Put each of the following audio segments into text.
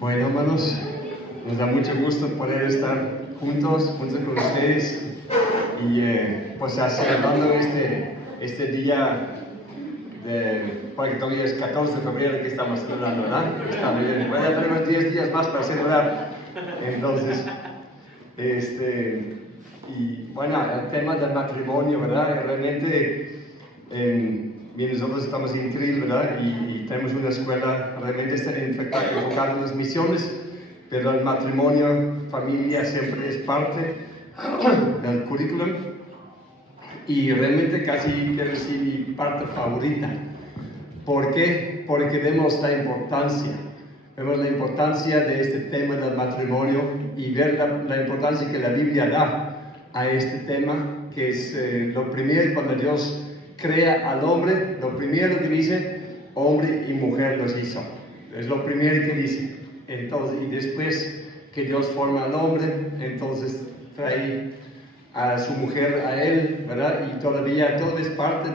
Bueno, hermanos, nos da mucho gusto poder estar juntos con ustedes y pues celebrando este día, porque todavía es 14 de febrero que estamos celebrando, ¿verdad? Está bien. Bueno, ya tenemos 10 días más para celebrar. Entonces, y bueno, el tema del matrimonio, ¿verdad? Realmente, bien, nosotros estamos en Trill, ¿verdad? Y tenemos una escuela, realmente está enfocada en las misiones, pero el matrimonio, familia, siempre es parte del currículum y realmente casi quiero decir mi parte favorita. ¿Por qué? Porque vemos la importancia de este tema del matrimonio y ver la importancia que la Biblia da a este tema, que es lo primero cuando Dios crea al hombre, lo primero que dice, hombre y mujer los hizo. Es lo primero que dice. Entonces, y después que Dios forma al hombre, entonces trae a su mujer a él, ¿verdad? Y todavía todo es parte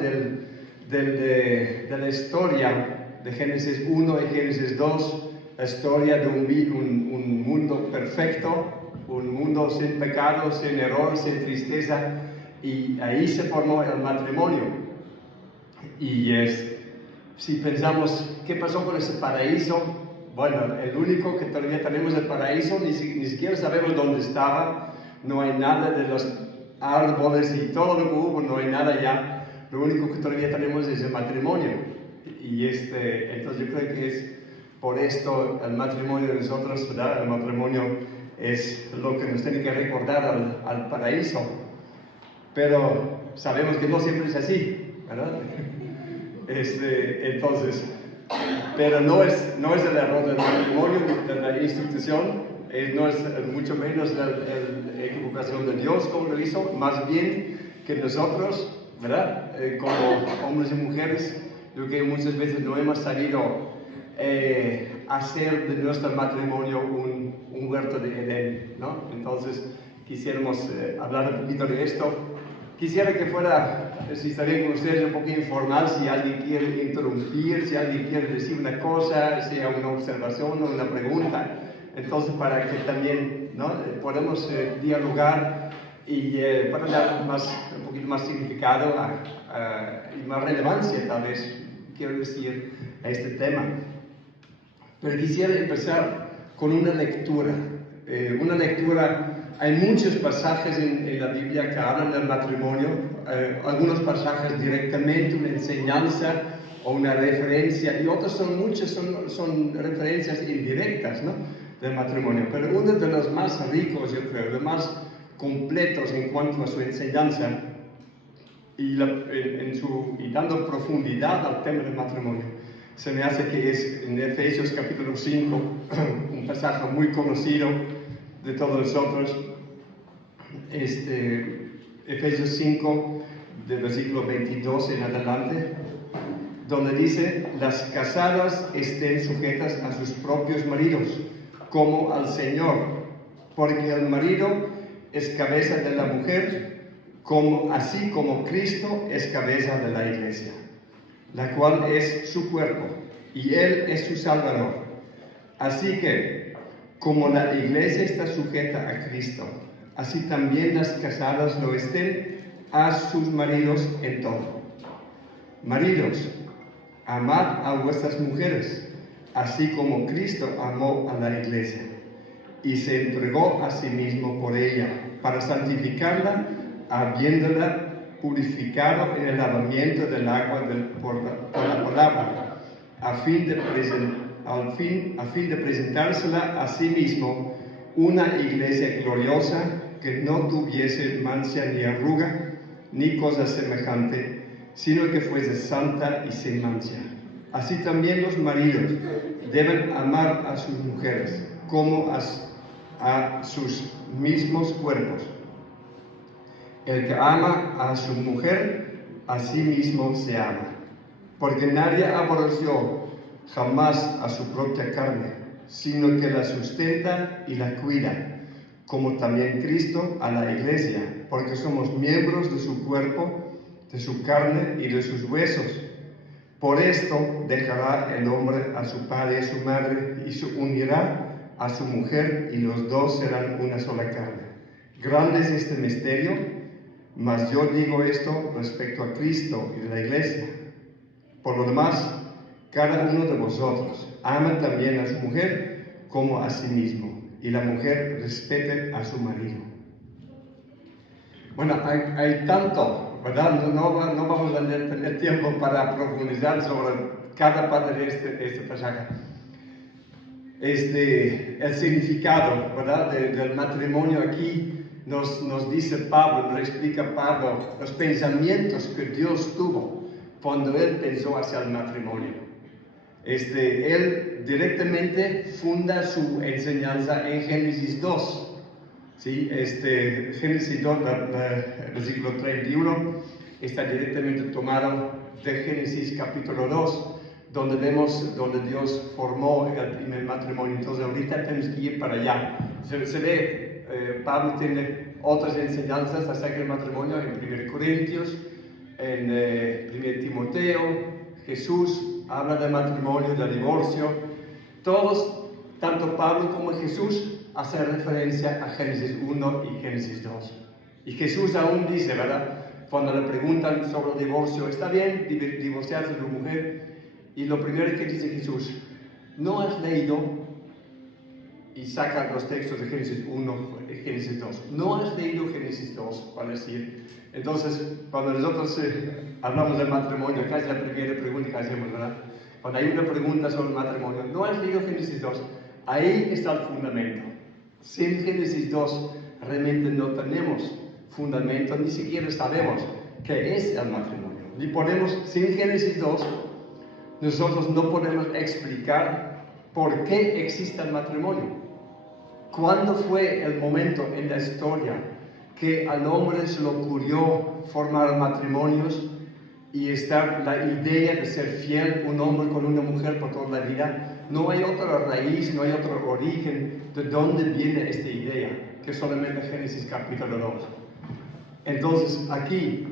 de la historia de Génesis 1 y Génesis 2, la historia de un mundo perfecto, un mundo sin pecado, sin error, sin tristeza, y ahí se formó el matrimonio. Y si pensamos, ¿qué pasó con ese paraíso? Bueno, el único que todavía tenemos el paraíso, ni siquiera sabemos dónde estaba, no hay nada de los árboles y todo lo que hubo, no hay nada ya. Lo único que todavía tenemos es el matrimonio. Y entonces yo creo que es por esto el matrimonio de nosotros, ¿verdad? El matrimonio es lo que nos tiene que recordar al paraíso. Pero sabemos que no siempre es así, ¿verdad? Entonces, pero no es el error del matrimonio, de la institución, no es mucho menos la equivocación de Dios como lo hizo, más bien que nosotros, ¿verdad? Como hombres y mujeres, yo creo que muchas veces no hemos sabido hacer de nuestro matrimonio un huerto de Edén, ¿no? Entonces, quisiéramos hablar un poquito de esto. Quisiera que fuera, si está bien con ustedes, un poco informal, si alguien quiere interrumpir, si alguien quiere decir una cosa, sea una observación o una pregunta. Entonces, para que también, ¿no? Podamos dialogar y para dar un poquito más significado y más relevancia, tal vez, quiero decir, a este tema. Pero quisiera empezar con una lectura. Hay muchos pasajes en la Biblia que hablan del matrimonio, algunos pasajes directamente una enseñanza o una referencia, y otros son referencias indirectas, ¿no? Del matrimonio. Pero uno de los más ricos, yo creo, de más completos en cuanto a su enseñanza y dando profundidad al tema del matrimonio, se me hace que es en Efesios capítulo 5, un pasaje muy conocido de todos nosotros, Efesios 5, del versículo 22 en adelante, donde dice: las casadas estén sujetas a sus propios maridos, como al Señor, porque el marido es cabeza de la mujer, así como Cristo es cabeza de la iglesia, la cual es su cuerpo, y Él es su Salvador. Así que, como la iglesia está sujeta a Cristo, así también las casadas lo estén a sus maridos en todo. Maridos, amad a vuestras mujeres, así como Cristo amó a la iglesia, y se entregó a sí mismo por ella, para santificarla, habiéndola purificado en el lavamiento del agua por la palabra, a fin de presentársela a sí mismo una iglesia gloriosa, que no tuviese mancha ni arruga, ni cosa semejante, sino que fuese santa y sin mancha. Así también los maridos deben amar a sus mujeres, como a sus mismos cuerpos. El que ama a su mujer, a sí mismo se ama, porque nadie aborreció jamás a su propia carne, sino que la sustenta y la cuida, como también Cristo a la iglesia, porque somos miembros de su cuerpo, de su carne y de sus huesos. Por esto dejará el hombre a su padre y a su madre, y se unirá a su mujer y los dos serán una sola carne. Grande es este misterio, mas yo digo esto respecto a Cristo y de la iglesia. Por lo demás, cada uno de vosotros ama también a su mujer como a sí mismo, y la mujer respete a su marido. Bueno, hay tanto, ¿verdad? No vamos a tener tiempo para profundizar sobre cada parte de este pasaje. El significado, ¿verdad? Del matrimonio aquí nos dice Pablo, nos explica Pablo los pensamientos que Dios tuvo cuando Él pensó hacia el matrimonio. Él directamente funda su enseñanza en Génesis 2. ¿Sí? Génesis 2, versículo 31, está directamente tomado de Génesis capítulo 2, donde vemos donde Dios formó el primer matrimonio. Entonces ahorita tenemos que ir para allá. Se ve, Pablo tiene otras enseñanzas acerca del matrimonio en 1 Corintios, en 1 Timoteo. Jesús habla del matrimonio, del divorcio. Todos, tanto Pablo como Jesús, hace referencia a Génesis 1 y Génesis 2. Y Jesús aún dice, ¿verdad? Cuando le preguntan sobre el divorcio, ¿está bien divorciarse de tu mujer? Y lo primero que dice Jesús, ¿no has leído? Y saca los textos de Génesis 1 y Génesis 2. ¿No has leído Génesis 2? Para decir. Entonces, cuando nosotros hablamos del matrimonio, acá es la primera pregunta que hacemos, ¿verdad? Cuando hay una pregunta sobre el matrimonio, ¿no has leído Génesis 2? Ahí está el fundamento. Sin Génesis 2 realmente no tenemos fundamento, ni siquiera sabemos qué es el matrimonio. Ni podemos, sin Génesis 2, nosotros no podemos explicar por qué existe el matrimonio. ¿Cuándo fue el momento en la historia que al hombre se le ocurrió formar matrimonios y estar la idea de ser fiel un hombre con una mujer por toda la vida? No hay otra raíz, no hay otro origen de dónde viene esta idea, que solamente Génesis capítulo 2. Entonces aquí,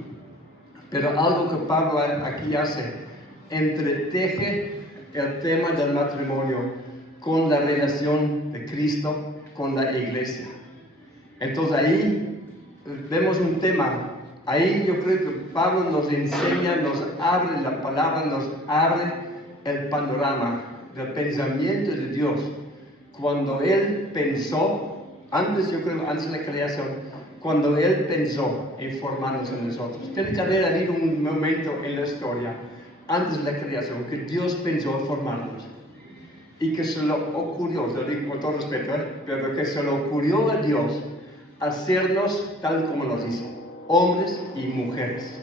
pero algo que Pablo aquí hace, entreteje el tema del matrimonio con la relación de Cristo con la iglesia. Entonces ahí vemos un tema. Ahí yo creo que Pablo nos enseña, nos abre la palabra, nos abre el panorama del pensamiento de Dios. Cuando Él pensó, antes de la creación, cuando Él pensó en formarnos en nosotros. Tiene que haber habido un momento en la historia, antes de la creación, que Dios pensó en formarnos. Y que se le ocurrió, lo digo con todo respeto, pero que se le ocurrió a Dios hacernos tal como nos hizo, hombres y mujeres.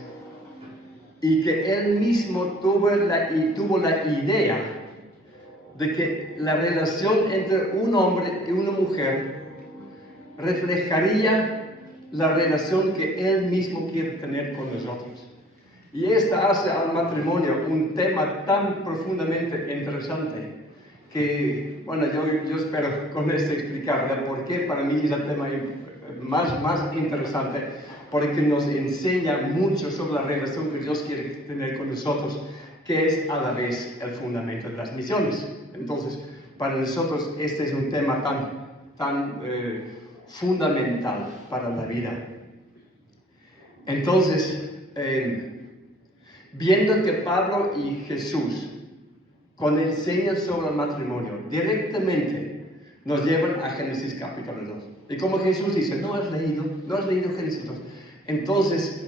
Y que Él mismo tuvo la idea de que la relación entre un hombre y una mujer reflejaría la relación que Él mismo quiere tener con nosotros. Y esta hace al matrimonio un tema tan profundamente interesante que, bueno, yo espero con esto explicar, ¿verdad? Por qué para mí es el tema más interesante, porque nos enseña mucho sobre la relación que Dios quiere tener con nosotros, que es a la vez el fundamento de las misiones. Entonces, para nosotros este es un tema tan fundamental para la vida. Entonces, viendo que Pablo y Jesús, cuando enseñan sobre el matrimonio, directamente nos llevan a Génesis capítulo 2. Y como Jesús dice, ¿no has leído Génesis 2? Entonces,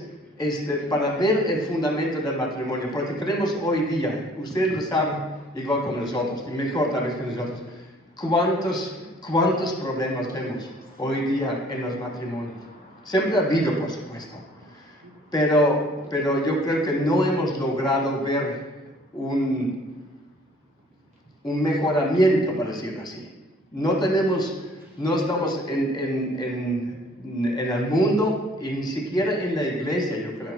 para ver el fundamento del matrimonio, porque tenemos hoy día, ustedes lo saben igual como nosotros, y mejor tal vez que nosotros, ¿cuántos problemas vemos hoy día en los matrimonios? Siempre ha habido, por supuesto, pero yo creo que no hemos logrado ver un mejoramiento, para decirlo así. No estamos en el mundo y ni siquiera en la iglesia, yo creo,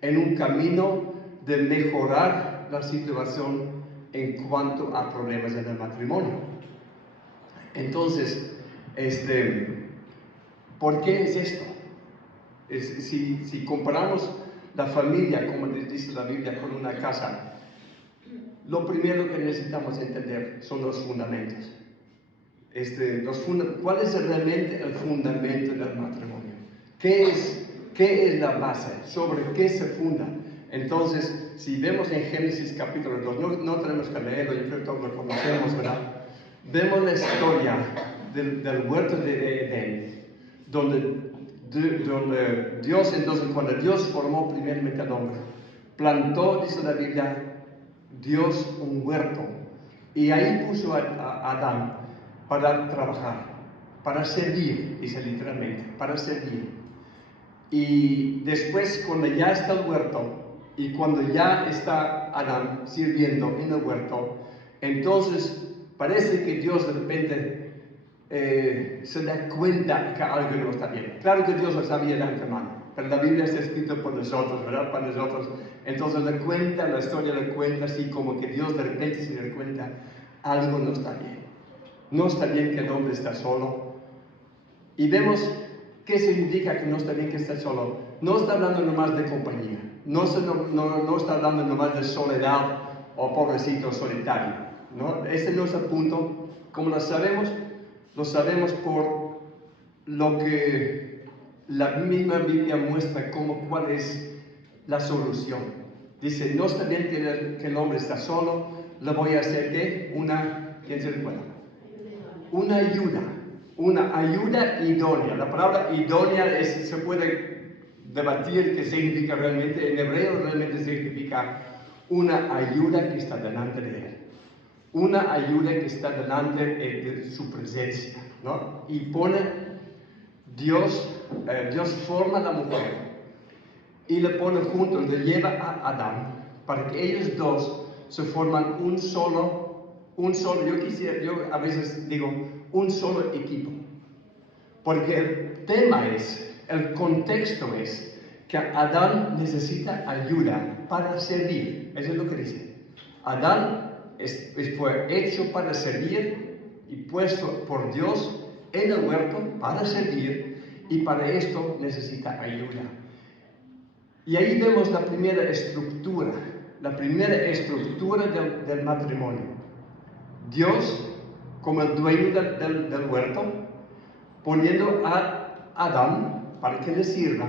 en un camino de mejorar la situación en cuanto a problemas en el matrimonio. Entonces, ¿por qué es esto? Si comparamos la familia, como dice la Biblia, con una casa, lo primero que necesitamos entender son los fundamentos. ¿Cuál es realmente el fundamento del matrimonio? ¿Qué es la base? ¿Sobre qué se funda? Entonces, si vemos en Génesis capítulo 2, no tenemos que leerlo, yo creo que todos lo conocemos, ¿verdad? Vemos la historia del huerto de Edén, donde Dios, entonces, cuando Dios formó primeramente al hombre, plantó, dice la Biblia, Dios un huerto, y ahí puso a Adán para trabajar, para servir, dice literalmente, para servir. Y después, cuando ya está el huerto, y cuando ya está Adán sirviendo en el huerto, entonces parece que Dios de repente se da cuenta que algo no está bien. Claro que Dios lo sabía de antemano, pero la Biblia está escrita por nosotros, ¿verdad? Para nosotros. Entonces la historia le cuenta así como que Dios de repente se da cuenta, algo no está bien. No está bien que el hombre está solo. Y vemos qué significa que no está bien que esté solo. No está hablando nomás de compañía. No está hablando nomás de soledad o pobrecito solitario, ¿no? Ese no es el punto. Como lo sabemos por lo que la misma Biblia muestra como cuál es la solución. Dice, no está bien que el hombre está solo, le voy a hacer ¿qué? ¿Quién se recuerda? Una ayuda idónea. La palabra idónea se puede debatir qué significa realmente. En hebreo realmente significa una ayuda que está delante de él. Una ayuda que está delante de su presencia, ¿no? Y Dios forma a la mujer y le pone juntos, le lleva a Adán para que ellos dos se forman un solo, yo a veces digo, un solo equipo. Porque el contexto es que Adán necesita ayuda para servir. Eso es lo que dice. Adán fue hecho para servir y puesto por Dios en el huerto para servir, y para esto necesita ayuda. Y ahí vemos la primera estructura del matrimonio. Dios, como el dueño del huerto, poniendo a Adán para que le sirva,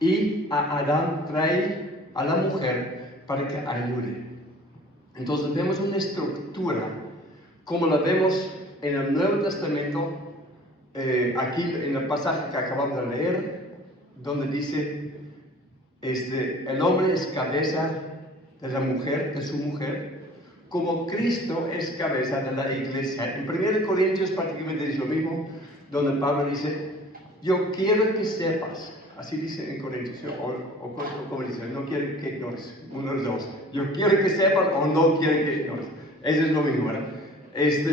y a Adán trae a la mujer para que ayude. Entonces vemos una estructura como la vemos en el Nuevo Testamento, aquí en el pasaje que acabamos de leer, donde dice, el hombre es cabeza de la mujer, de su mujer, como Cristo es cabeza de la iglesia. En 1 Corintios prácticamente dice lo mismo, donde Pablo dice, yo quiero que sepas, así dice en Corintios, o como dice, no quiero que ignores, uno de los dos, yo quiero que sepas o no quiero que ignores, eso es lo mismo, ¿verdad?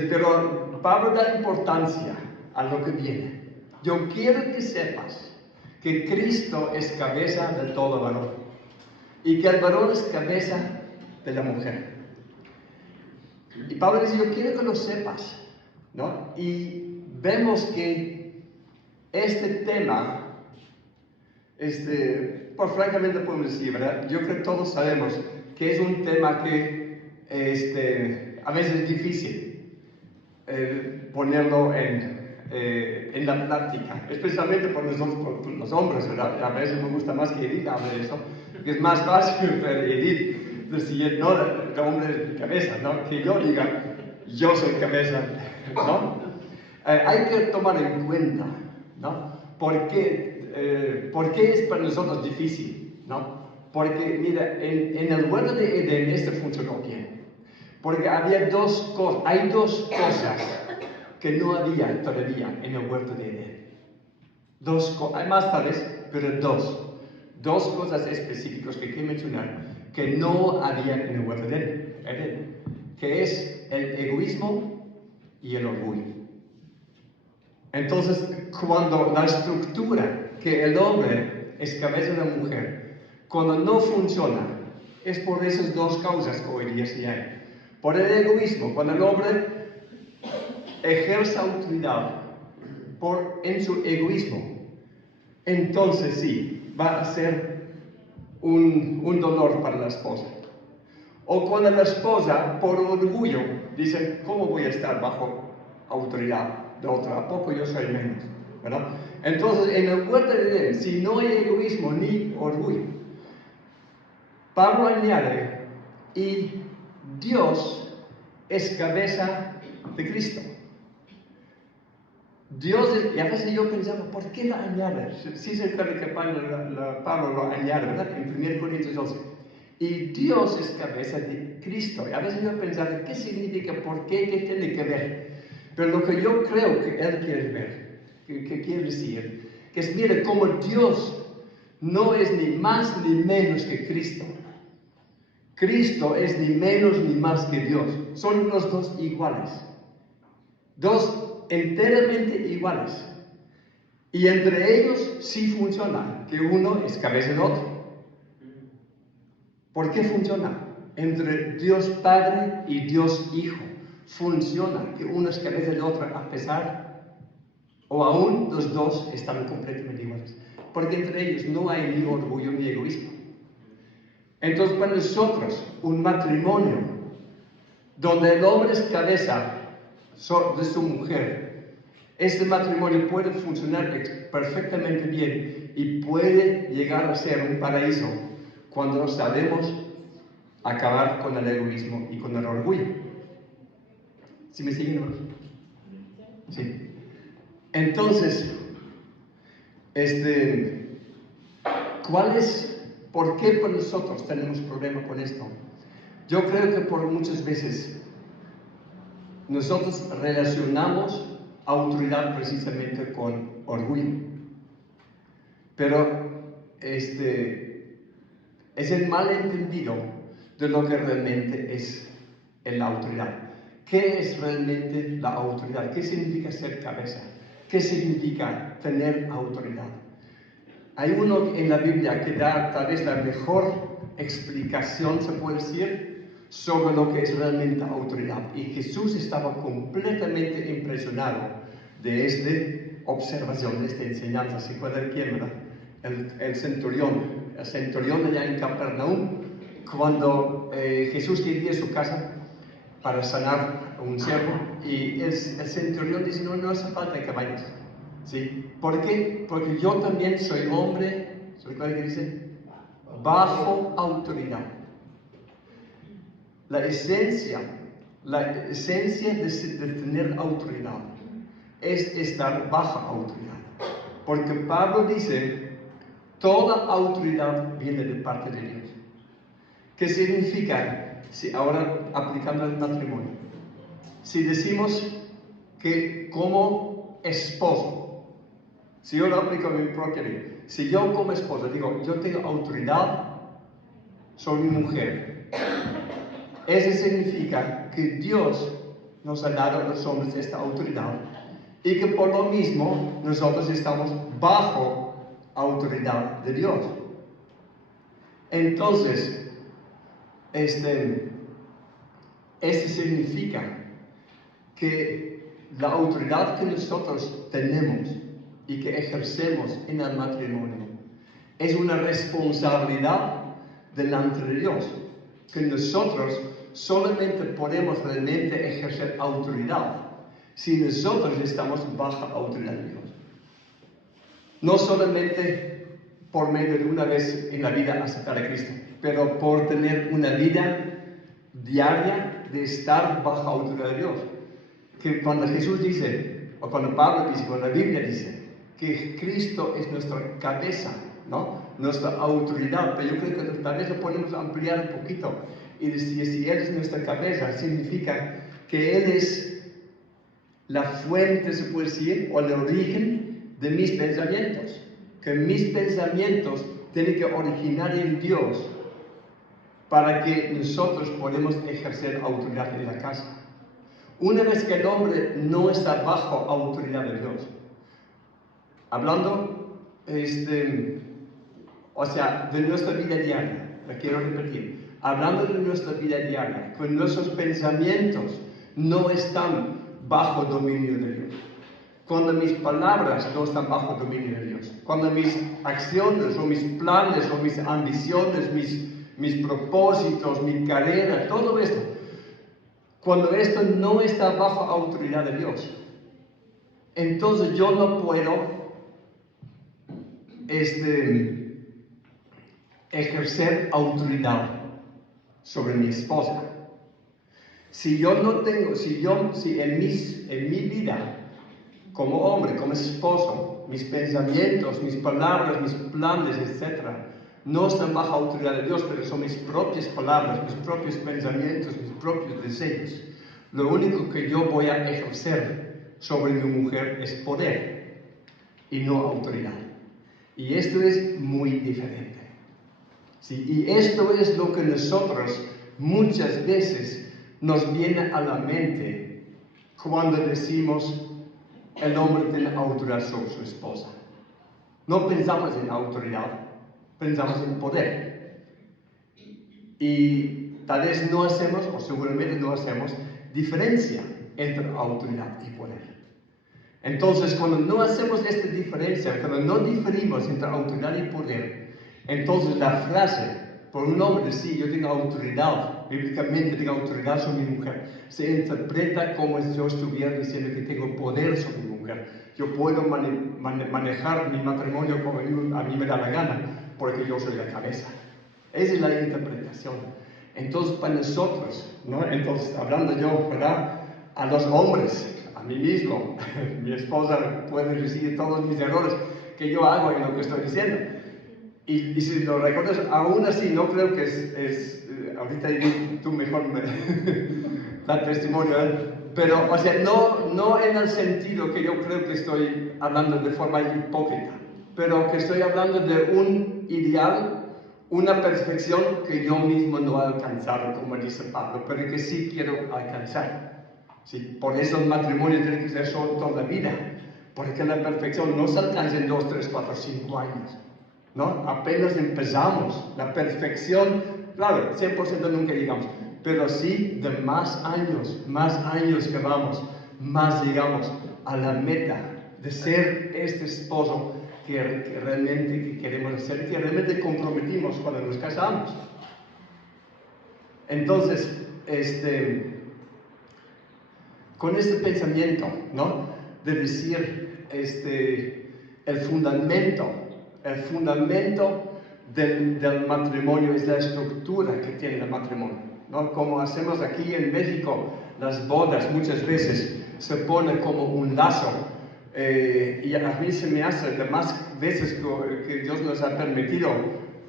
Pero Pablo da importancia a lo que viene. Yo quiero que sepas que Cristo es cabeza de todo varón, y que el varón es cabeza de la mujer. Y Pablo dice, yo quiero que lo sepas, ¿no? Y vemos que este tema, pues francamente podemos decir, ¿verdad? Yo creo que todos sabemos que es un tema que a veces es difícil ponerlo en la práctica, especialmente por nosotros, por los hombres, ¿verdad? A veces me gusta más que Edith hable de eso, porque es más fácil para Edith decir, no, el hombre es cabeza, ¿no? Que yo diga, yo soy cabeza, ¿no? Hay que tomar en cuenta, ¿no? ¿Por qué es para nosotros difícil, ¿no? Porque, mira, en el huerto de Edén funcionó bien. Porque hay dos cosas que no había todavía en el huerto de Edén. Hay más tal vez, pero dos cosas específicas que quiero mencionar que no había en el huerto de Edén, que es el egoísmo y el orgullo. Entonces, cuando la estructura que el hombre es cabeza de la mujer, cuando no funciona, es por esas dos causas que hoy día sí hay. Por el egoísmo, cuando el hombre ejerce autoridad en su egoísmo, entonces sí, va a ser un dolor para la esposa. O cuando la esposa, por orgullo, dice, ¿cómo voy a estar bajo autoridad de otro, ¿a poco yo soy menos? ¿Verdad? Entonces, en el huerto de Edén, si no hay egoísmo ni orgullo, Pablo añade, y Dios es cabeza de Cristo. Dios es, y a veces yo pensaba, ¿por qué la añade? Sí se recuerda que Pablo lo añade, ¿verdad? En 1 Corintios 11. Y Dios es cabeza de Cristo. Y a veces yo pensaba, ¿qué significa? ¿Por qué? ¿Qué tiene que ver? Pero lo que yo creo que él quiere ver, que quiere decir, que es, mire, como Dios no es ni más ni menos que Cristo. Cristo es ni menos ni más que Dios. Son los dos iguales. Dos enteramente iguales. Y entre ellos sí funciona, que uno es cabeza del otro. ¿Por qué funciona? Entre Dios Padre y Dios Hijo. Funciona que uno es cabeza del otro a pesar, o aún los dos están completamente iguales. Porque entre ellos no hay ni orgullo ni egoísmo. Entonces, para nosotros, un matrimonio donde el hombre es cabeza de su mujer, este matrimonio puede funcionar perfectamente bien y puede llegar a ser un paraíso cuando sabemos acabar con el egoísmo y con el orgullo. ¿Sí me siguen, hermanos? Sí. Entonces, ¿por qué por nosotros tenemos problema con esto? Yo creo que por muchas veces nosotros relacionamos autoridad precisamente con orgullo. Pero es el malentendido de lo que realmente es la autoridad. ¿Qué es realmente la autoridad? ¿Qué significa ser cabeza? ¿Qué significa tener autoridad? Hay uno en la Biblia que da tal vez la mejor explicación, se puede decir, sobre lo que es realmente autoridad. Y Jesús estaba completamente impresionado de esta observación, de esta enseñanza. ¿Se acuerdan quién, verdad? El centurión allá en Capernaum, cuando Jesús quería ir a su casa para sanar a un siervo, y el centurión dice, no hace falta que vayas. ¿Sí? ¿Por qué? Porque yo también soy hombre, ¿se recuerda que dice? Bajo autoridad. La esencia de tener autoridad es estar bajo autoridad. Porque Pablo dice, toda autoridad viene de parte de Dios. ¿Qué significa? Si ahora aplicando el matrimonio, si decimos que como esposo, si yo lo aplico a mi propia vida, si yo como esposo digo, yo tengo autoridad sobre mi mujer, eso significa que Dios nos ha dado a los hombres esta autoridad y que por lo mismo nosotros estamos bajo autoridad de Dios. Entonces, eso significa que la autoridad que nosotros tenemos y que ejercemos en el matrimonio es una responsabilidad delante de Dios, que nosotros solamente podemos realmente ejercer autoridad si nosotros estamos bajo autoridad de Dios. No solamente por medio de una vez en la vida aceptar a Cristo, pero por tener una vida diaria de estar bajo autoridad de Dios. Que cuando Jesús dice, o cuando Pablo dice, cuando la Biblia dice, que Cristo es nuestra cabeza, ¿no? Nuestra autoridad, pero yo creo que tal vez lo podemos ampliar un poquito y decir, si Él es nuestra cabeza, significa que Él es la fuente, se puede decir, o el origen de mis pensamientos, que mis pensamientos tienen que originar en Dios para que nosotros podamos ejercer autoridad en la casa. Una vez que el hombre no está bajo autoridad de Dios, hablando, o sea, de nuestra vida diaria, la quiero repetir, hablando de nuestra vida diaria, que nuestros pensamientos no están bajo dominio de Dios, cuando mis palabras no están bajo dominio de Dios, cuando mis acciones o mis planes o mis ambiciones, mis propósitos, mi carrera, todo esto, cuando esto no está bajo autoridad de Dios, entonces yo no puedo ejercer autoridad sobre mi esposa. Si en mi vida, como hombre, como esposo, mis pensamientos, mis palabras, mis planes, etc., no están bajo autoridad de Dios, pero son mis propias palabras, mis propios pensamientos, mis propios deseos, lo único que yo voy a ejercer sobre mi mujer es poder y no autoridad. Y esto es muy diferente. ¿Sí? Y esto es lo que nosotros muchas veces nos viene a la mente cuando decimos el hombre tiene autoridad sobre su esposa. No pensamos en autoridad, pensamos en poder. Y tal vez no hacemos, o seguramente no hacemos, diferencia entre autoridad y poder. Entonces, cuando no hacemos esta diferencia, cuando no diferimos entre autoridad y poder, entonces la frase, por un hombre decir yo tengo autoridad, bíblicamente tengo autoridad sobre mi mujer, se interpreta como si yo estuviera diciendo que tengo poder sobre mi mujer. Yo puedo manejar mi matrimonio como a mí me da la gana, porque yo soy la cabeza. Esa es la interpretación. Entonces, para nosotros, ¿no? Entonces, hablando yo, ¿verdad? A los hombres, a mí mismo, mi esposa puede decir todos mis errores que yo hago en lo que estoy diciendo. Y si lo recuerdas, aún así, no creo que ahorita tú mejor me da testimonio, pero, o sea, no en el sentido que yo creo que estoy hablando de forma hipócrita, pero que estoy hablando de un ideal, una perfección que yo mismo no he alcanzado, como dice Pablo, pero que sí quiero alcanzar. ¿Sí? Por eso el matrimonio tiene que ser solo toda la vida, porque la perfección no se alcanza en 2, 3, 4, 5 años. ¿No? Apenas empezamos, la perfección, claro, 100% nunca llegamos, pero sí de más años que vamos, más llegamos a la meta de ser este esposo que realmente queremos ser, que realmente comprometimos cuando nos casamos. Entonces, con este pensamiento, ¿no? De decir, el fundamento del matrimonio es la estructura que tiene el matrimonio, ¿no? Como hacemos aquí en México, las bodas muchas veces se pone como un lazo, y a mí se me hace, de más veces que Dios nos ha permitido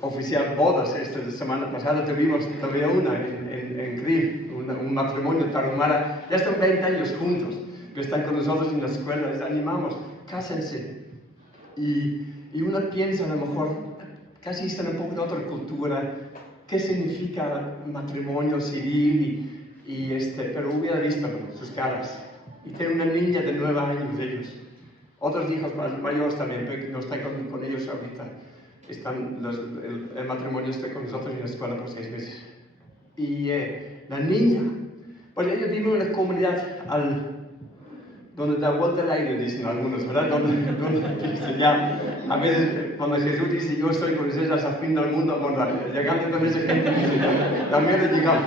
oficiar bodas. Esta semana pasada tuvimos todavía una en Crif, un matrimonio tarahumara, ya están 20 años juntos, que están con nosotros en la escuela, les animamos, cásense. Y uno piensa, a lo mejor, casi está en un poco de otra cultura, qué significa matrimonio civil, pero hubiera visto sus caras. Y tiene una niña de 9 años de ellos. Otros hijos mayores también, pero no están con ellos ahorita. El matrimonio está con nosotros en la escuela por 6 meses. Y la niña, pues ella vive en una comunidad donde da vuelta el aire, dicen algunos, ¿verdad? Donde ya, a veces cuando Jesús dice, yo estoy con ustedes hasta el fin del mundo, bueno, llegando con esa gente, también llegamos.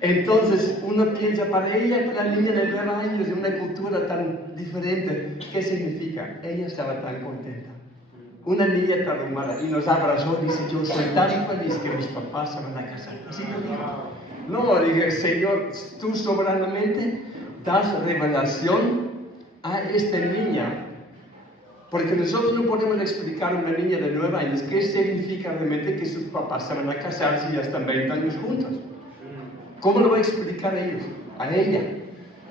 Entonces, uno piensa, para ella, la niña de 9 años, de una cultura tan diferente, ¿qué significa? Ella estaba tan contenta. Una niña tarahumara, y nos abrazó y dice, yo soy tan feliz que mis papás se van a casar. Así lo dijo. No, dije, Señor, tú soberanamente das revelación a esta niña, porque nosotros no podemos explicar a una niña de 9 años qué significa realmente que sus papás se van a casar si ya están 20 años juntos. ¿Cómo lo va a explicar a ellos? A ella.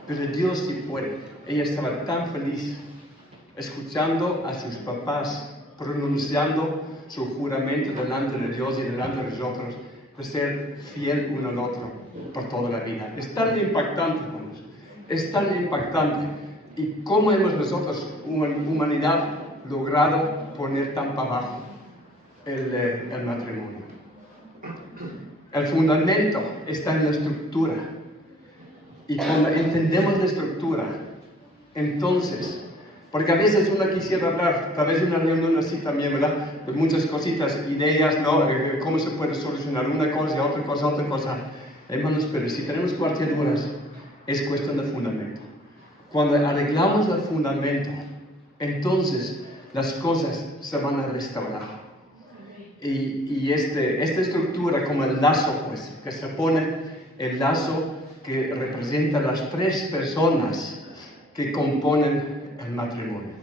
Pero Dios sí puede. Ella estaba tan feliz escuchando a sus papás pronunciando su juramento delante de Dios y delante de nosotros de ser fiel uno al otro por toda la vida. Es tan impactante, hermanos. Es tan impactante. ¿Y cómo hemos nosotros, humanidad, logrado poner tan para abajo el matrimonio? El fundamento está en la estructura. Y cuando entendemos la estructura, entonces, porque a veces uno quisiera hablar, tal vez una reunión así también, ¿verdad? De muchas cositas, ideas, ¿no? Cómo se puede solucionar una cosa, otra cosa, otra cosa. Hermanos, pero si tenemos cuarteaduras, es cuestión de fundamento. Cuando arreglamos el fundamento, entonces las cosas se van a restaurar. Y esta estructura, como el lazo, pues, que se pone, el lazo que representa las tres personas que componen el matrimonio,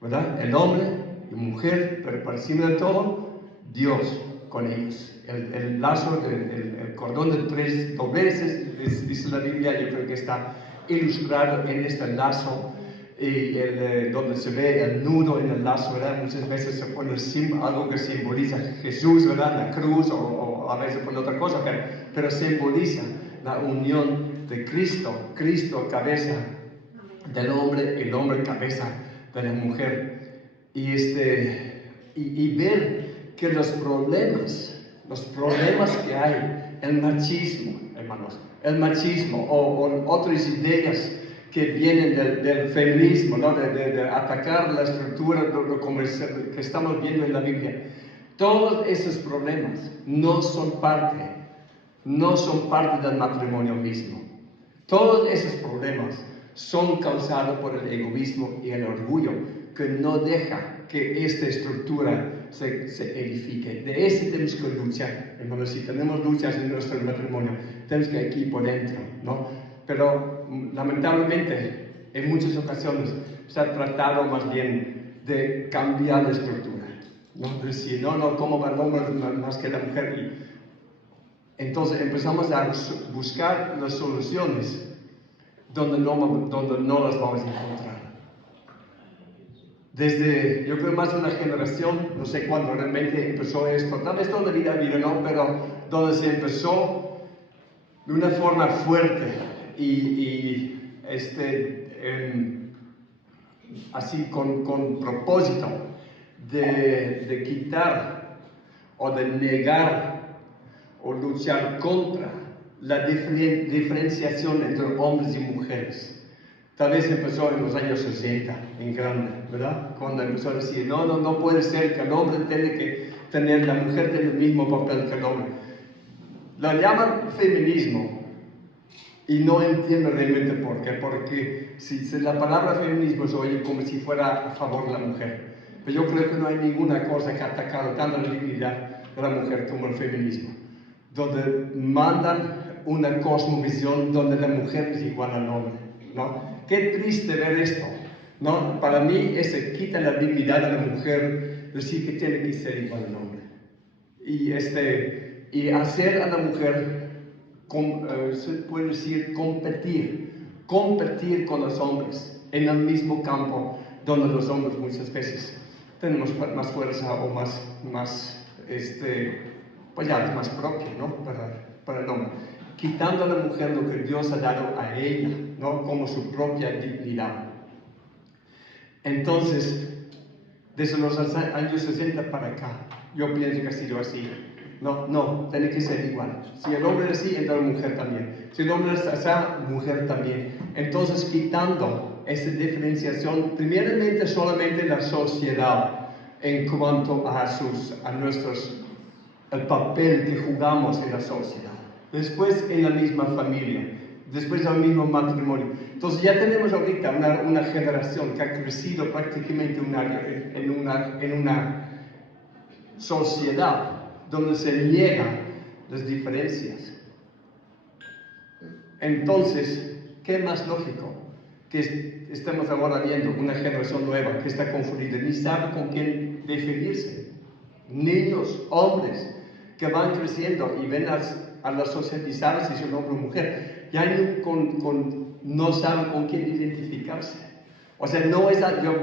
¿verdad? El hombre y mujer, pero por encima de todo, Dios con ellos. El lazo, el cordón de tres dobleces, dice la Biblia, yo creo que está ilustrado en este lazo, y donde se ve el nudo en el lazo, ¿verdad? Muchas veces se pone algo que simboliza Jesús, ¿verdad? La cruz, o a veces pone otra cosa, pero simboliza la unión de Cristo, cabeza del hombre, el hombre cabeza de la mujer. Y ver que los problemas que hay, el machismo, hermanos, o otras ideas que vienen del feminismo, ¿no? de atacar la estructura que estamos viendo en la Biblia, todos esos problemas no son parte del matrimonio mismo. Todos esos problemas son causados por el egoísmo y el orgullo, que no deja que esta estructura se edifique. De eso tenemos que luchar, hermanos. Si tenemos luchas en nuestro matrimonio, tenemos que aquí por dentro, ¿no? Pero lamentablemente, en muchas ocasiones se ha tratado más bien de cambiar la estructura, ¿no? Decir, no, ¿cómo va el hombre más que la mujer? Entonces empezamos a buscar las soluciones donde no las vamos a encontrar. Desde, yo creo, más de una generación, no sé cuándo realmente empezó esto, tal vez toda la vida no, pero donde se empezó de una forma fuerte así con propósito de quitar o de negar o luchar contra la diferenciación entre hombres y mujeres. Tal vez empezó en los años 60, en grande, ¿verdad? Cuando empezó a decir, no puede ser que el hombre la mujer tiene el mismo papel que el hombre. Lo llaman feminismo, y no entiendo realmente por qué, porque si la palabra feminismo se oye como si fuera a favor de la mujer. Pero yo creo que no hay ninguna cosa que ha atacado tanto la dignidad de la mujer como el feminismo, donde mandan una cosmovisión donde la mujer es igual al hombre, ¿no? Qué triste ver esto, ¿no? Para mí, ese quita la dignidad de la mujer, decir que tiene que ser igual al hombre. Y hacer a la mujer, se puede decir, competir con los hombres en el mismo campo, donde los hombres muchas veces tenemos más fuerza o más propio, ¿no? Para el hombre. Quitando a la mujer lo que Dios ha dado a ella, ¿no? Como su propia dignidad. Entonces, desde los años 60 para acá, yo pienso que ha sido así. No, tiene que ser igual. Si el hombre es así, entonces la mujer también. Si el hombre es así, mujer también. Entonces, quitando esa diferenciación, primeramente solamente la sociedad, en cuanto el papel que jugamos en la sociedad. Después en la misma familia, después al mismo matrimonio. Entonces ya tenemos ahorita una generación que ha crecido prácticamente en una sociedad donde se niegan las diferencias. Entonces, ¿qué más lógico? Que estemos ahora viendo una generación nueva que está confundida, ni sabe con quién definirse. Niños, hombres, que van creciendo y ven a las socializadas si son hombre o mujer, ya no saben con quién identificarse. O sea,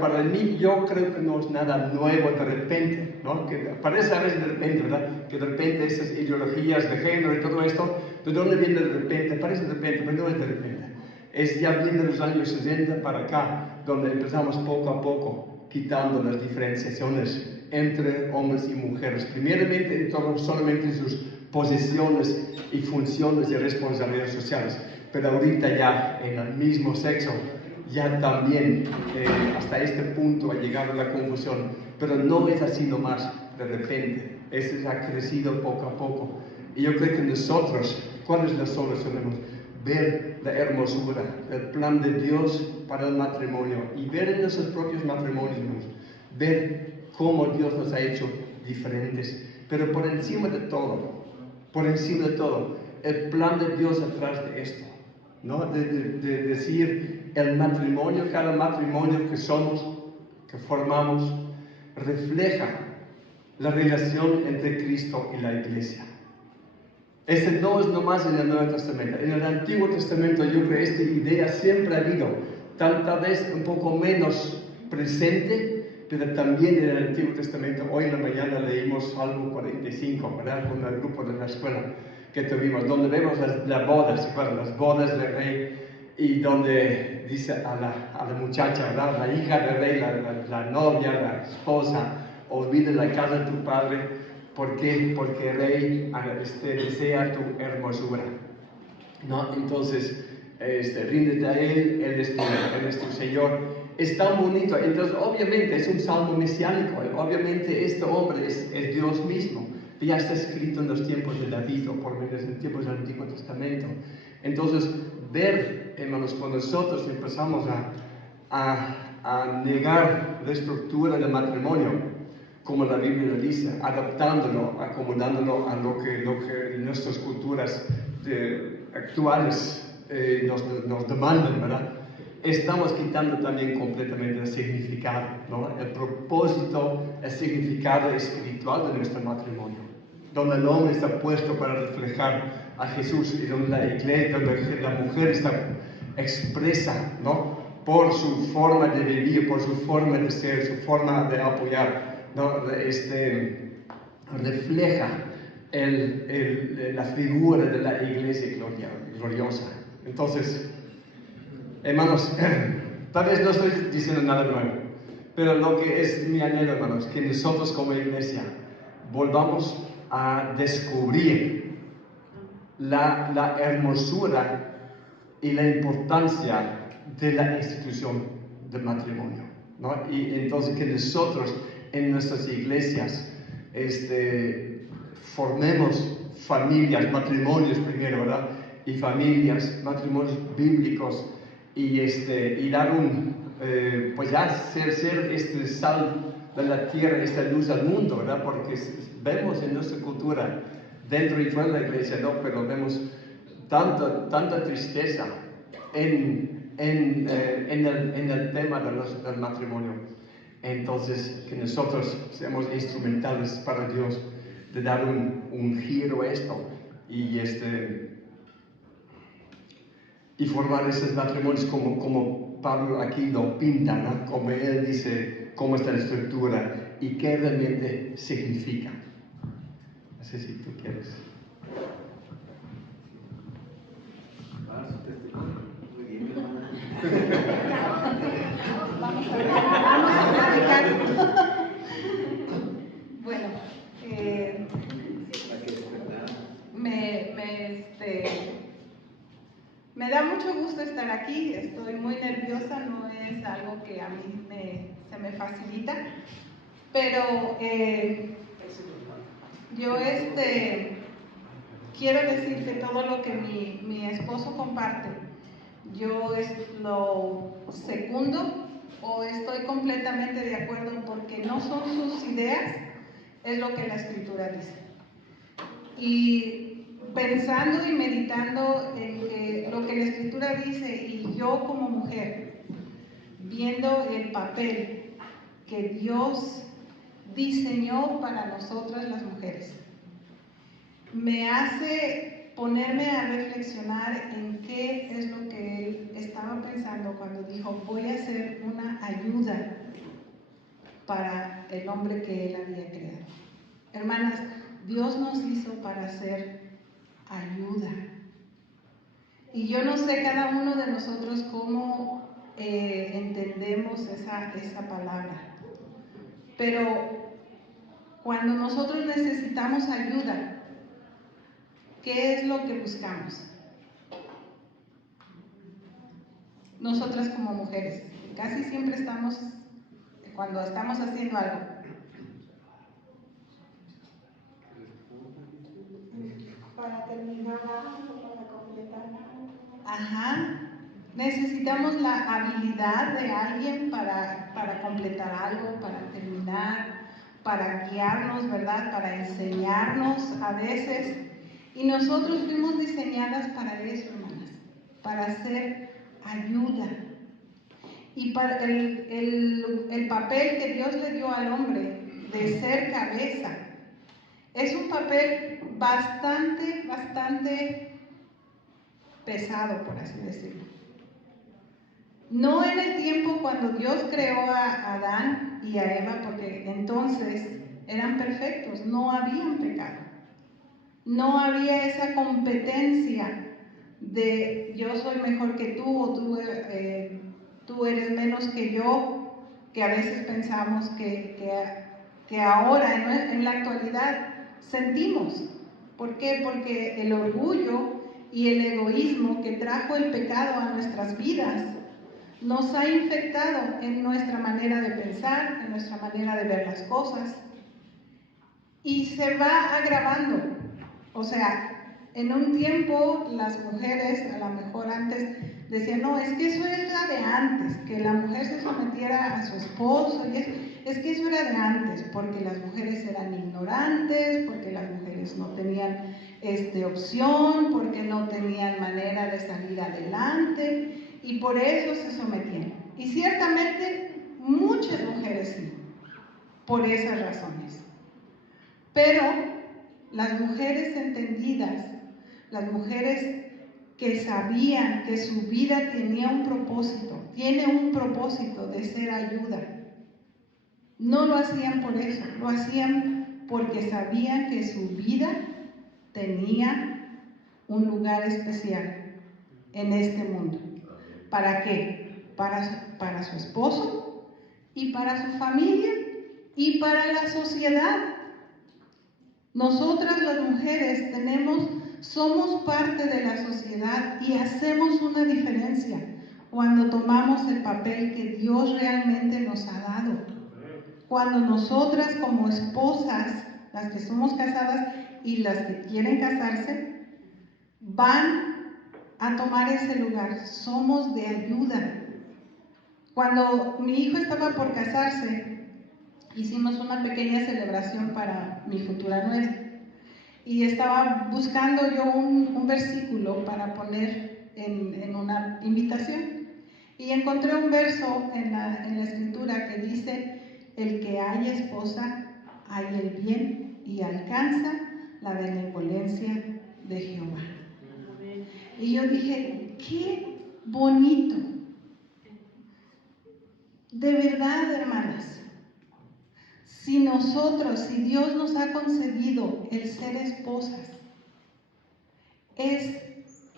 para mí, yo creo que no es nada nuevo de repente, ¿no? Que parece a veces de repente, ¿verdad? Que de repente esas ideologías de género y todo esto, ¿de dónde viene de repente? Parece de repente, pero no es de repente. Es ya bien de los años 60 para acá, donde empezamos poco a poco quitando las diferenciaciones entre hombres y mujeres. Primeramente, solamente sus posiciones y funciones y responsabilidades sociales, pero ahorita ya en el mismo sexo, ya también hasta este punto ha llegado la confusión, pero no es así nomás de repente, eso ha crecido poco a poco. Y yo creo que nosotros, ¿cuál es la solución? Ver la hermosura, el plan de Dios para el matrimonio y ver en nuestros propios matrimonios, ver cómo Dios nos ha hecho diferentes, pero por encima de todo, el plan de Dios atrás de esto, ¿no? De decir, el matrimonio, cada matrimonio que somos, que formamos, refleja la relación entre Cristo y la Iglesia. Este no es nomás en el Nuevo Testamento. En el Antiguo Testamento yo creo que esta idea siempre ha habido, tal vez un poco menos presente, pero también en el Antiguo Testamento. Hoy en la mañana leímos Salmo 45, ¿verdad? Con el grupo de la escuela que tuvimos, donde vemos las bodas, ¿se acuerdan? Las bodas del rey, y donde dice a la muchacha, ¿verdad? La hija del rey, la novia, la esposa, olvida la casa de tu padre. ¿Por qué? Porque el rey desea tu hermosura, ¿no? Entonces, ríndete a él es tu Señor. Es tan bonito. Entonces, obviamente, es un salmo mesiánico. Obviamente, este hombre es Dios mismo. Ya está escrito en los tiempos de David, o por lo menos en los tiempos del Antiguo Testamento. Entonces, ver, hermanos, cuando nosotros empezamos a negar la estructura del matrimonio, como la Biblia lo dice, adaptándolo, acomodándolo a lo que nuestras culturas actuales nos demandan, ¿verdad? Estamos quitando también completamente el significado, ¿no? El propósito, el significado espiritual de nuestro matrimonio, donde el hombre está puesto para reflejar a Jesús y donde la iglesia, donde la mujer está expresa, ¿no? Por su forma de vivir, por su forma de ser, su forma de apoyar, ¿no? Refleja la figura de la iglesia gloriosa. Entonces, hermanos, tal vez no estoy diciendo nada nuevo, pero lo que es mi anhelo, hermanos, que nosotros como iglesia volvamos a descubrir la hermosura y la importancia de la institución del matrimonio, ¿no? Y entonces que nosotros en nuestras iglesias formemos familias, matrimonios primero, ¿verdad? Y familias, matrimonios bíblicos, y dar pues ya ser sal de la tierra, esta luz al mundo, ¿verdad? Porque vemos en nuestra cultura, dentro y fuera de la iglesia, ¿no? Pero vemos tanta tristeza en el tema del matrimonio. Entonces, que nosotros seamos instrumentales para Dios de dar un giro a esto y formar esos matrimonios como Pablo aquí lo pinta, ¿no? Como él dice cómo está la estructura y qué realmente significa. No sé si tú quieres. Muy bien. Vamos a platicar. Bueno, me da mucho gusto estar aquí. Estoy muy nerviosa, no es algo que a mí se me facilita, pero yo quiero decir que todo lo que mi esposo comparte, yo lo secundo o estoy completamente de acuerdo, porque no son sus ideas, es lo que la Escritura dice. Y pensando y meditando en lo que la Escritura dice, y yo como mujer, viendo el papel que Dios diseñó para nosotras las mujeres, me hace ponerme a reflexionar en qué es lo que él estaba pensando cuando dijo: voy a ser una ayuda para el hombre que él había creado. Hermanas, Dios nos hizo para ser ayuda. Y yo no sé cada uno de nosotros cómo entendemos esa palabra, pero cuando nosotros necesitamos ayuda, ¿qué es lo que buscamos? Nosotras como mujeres, casi siempre estamos, cuando estamos haciendo algo, para terminar algo, para completar algo. necesitamos la habilidad de alguien para completar algo, para terminar, para guiarnos, ¿verdad? Para enseñarnos a veces. Y nosotros fuimos diseñadas para eso, hermanas, para hacer ayuda. Y para el papel que Dios le dio al hombre de ser cabeza es un papel bastante pesado, por así decirlo. No en el tiempo cuando Dios creó a Adán y a Eva, porque entonces eran perfectos, no habían pecado. No había esa competencia de yo soy mejor que tú o tú eres menos que yo, que a veces pensamos que ahora en la actualidad sentimos. ¿Por qué? Porque el orgullo y el egoísmo que trajo el pecado a nuestras vidas nos ha infectado en nuestra manera de pensar, en nuestra manera de ver las cosas, y se va agravando. O sea, en un tiempo las mujeres, a lo mejor antes, decían, no, es que eso era de antes, que la mujer se sometiera a su esposo, y es que eso era de antes, porque las mujeres eran ignorantes, porque las mujeres no tenían opción, porque no tenían manera de salir adelante, y por eso se sometían. Y ciertamente muchas mujeres sí, por esas razones. Pero las mujeres entendidas, las mujeres que sabían que su vida tenía un propósito, tiene un propósito de ser ayuda, no lo hacían por eso, lo hacían porque sabían que su vida tenía un lugar especial en este mundo. ¿Para qué? Para su esposo y para su familia y para la sociedad. Nosotras las mujeres somos parte de la sociedad y hacemos una diferencia cuando tomamos el papel que Dios realmente nos ha dado. Cuando nosotras como esposas, las que somos casadas y las que quieren casarse, van a tomar ese lugar, somos de ayuda. Cuando mi hijo estaba por casarse, hicimos una pequeña celebración para mi futura nuera y estaba buscando yo un versículo para poner en una invitación y encontré un verso en la escritura que dice: el que haya esposa halla el bien y alcanza la benevolencia de Jehová. Y yo dije, qué bonito. De verdad, hermanas, si Dios nos ha concedido el ser esposas, es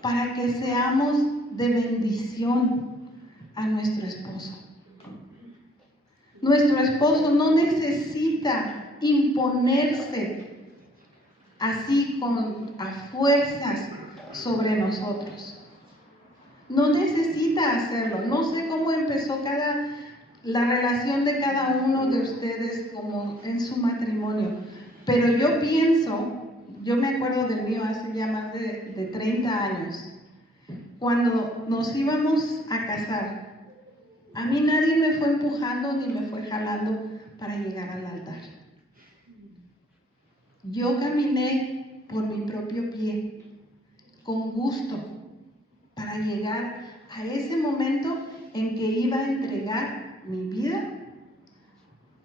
para que seamos de bendición a nuestro esposo. Nuestro esposo no necesita imponerse así a fuerzas sobre nosotros. No necesita hacerlo. No sé cómo empezó la relación de cada uno de ustedes como en su matrimonio, pero yo me acuerdo del mío hace ya más de 30 años, cuando nos íbamos a casar, a mí nadie me fue empujando ni me fue jalando para llegar al altar. Yo caminé por mi propio pie, con gusto, para llegar a ese momento en que iba a entregar mi vida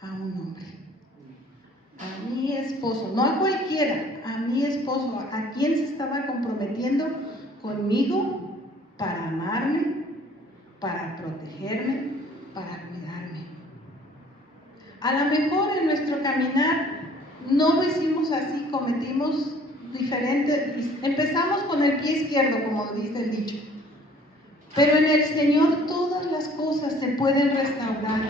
a un hombre, a mi esposo, no a cualquiera, a mi esposo, a quien se estaba comprometiendo conmigo para amarme, para protegerme, para cuidarme. A lo mejor en nuestro caminar no lo hicimos así, cometimos diferentes, empezamos con el pie izquierdo, como dice el dicho, pero en el Señor todas las cosas se pueden restaurar.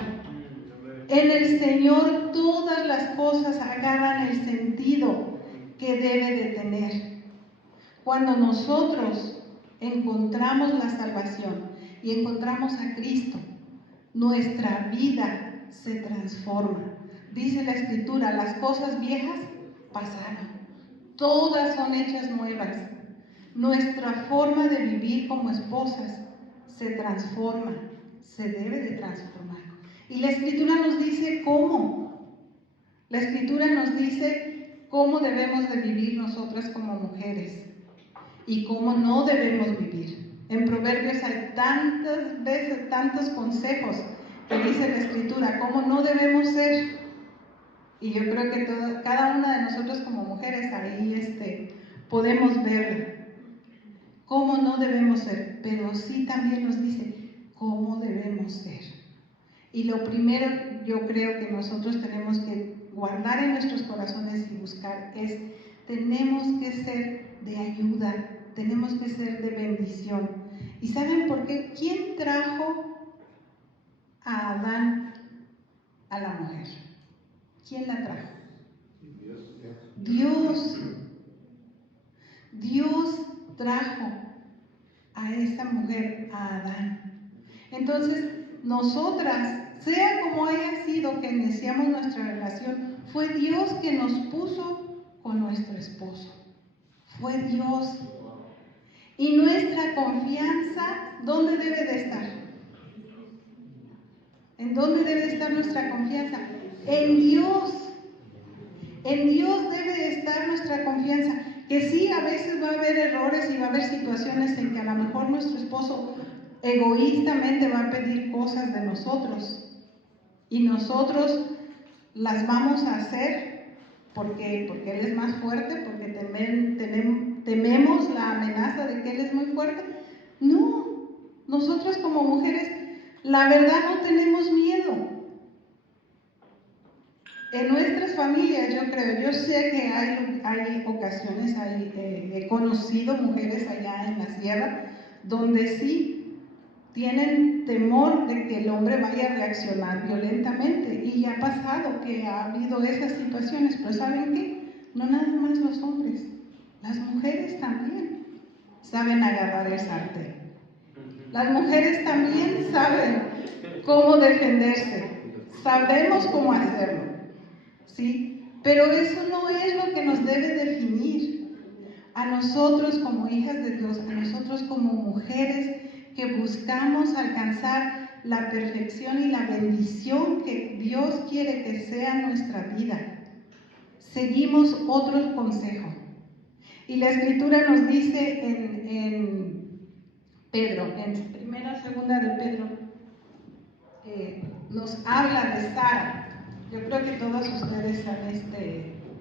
En el Señor todas las cosas agarran el sentido que debe de tener. Cuando nosotros encontramos la salvación y encontramos a Cristo, nuestra vida se transforma. Dice la Escritura, las cosas viejas pasaron, todas son hechas nuevas. nuestra forma de vivir como esposas se transforma, se debe de transformar. Y la Escritura nos dice cómo. La Escritura nos dice cómo debemos de vivir nosotras como mujeres y cómo no debemos vivir. En Proverbios hay tantas veces, tantos consejos que dice la Escritura, cómo no debemos ser. Y yo creo que cada una de nosotros como mujeres ahí podemos ver cómo no debemos ser, pero sí también nos dice cómo debemos ser. Y lo primero yo creo que nosotros tenemos que guardar en nuestros corazones y buscar es, tenemos que ser de ayuda, tenemos que ser de bendición. ¿Y saben por qué? ¿Quién trajo a Adán a la mujer? ¿Quién la trajo? Dios. Dios trajo a esa mujer, a Adán. Entonces, nosotras, sea como haya sido que iniciamos nuestra relación, fue Dios que nos puso con nuestro esposo. Fue Dios. Y nuestra confianza, ¿dónde debe de estar? ¿En dónde debe estar nuestra confianza? En Dios. En Dios debe de estar nuestra confianza. Que sí, a veces va a haber errores y va a haber situaciones en que a lo mejor nuestro esposo egoístamente va a pedir cosas de nosotros. Y nosotros las vamos a hacer porque Él es más fuerte, porque tememos la amenaza de que Él es muy fuerte. No, nosotros como mujeres, la verdad no tenemos miedo. En nuestras familias, yo creo, yo sé que hay ocasiones, he conocido mujeres allá en la sierra, donde sí tienen temor de que el hombre vaya a reaccionar violentamente, y ya ha pasado que ha habido esas situaciones, pero ¿saben qué? No nada más los hombres, las mujeres también saben agarrar el sartén. Las mujeres también saben cómo defenderse, sabemos cómo hacerlo. ¿Sí? Pero eso no es lo que nos debe definir a nosotros como hijas de Dios, a nosotros como mujeres que buscamos alcanzar la perfección y la bendición que Dios quiere que sea nuestra vida. Seguimos otro consejo. Y la Escritura nos dice en Pedro, en primera, segunda de Pedro, nos habla de Sara. Yo creo que todos ustedes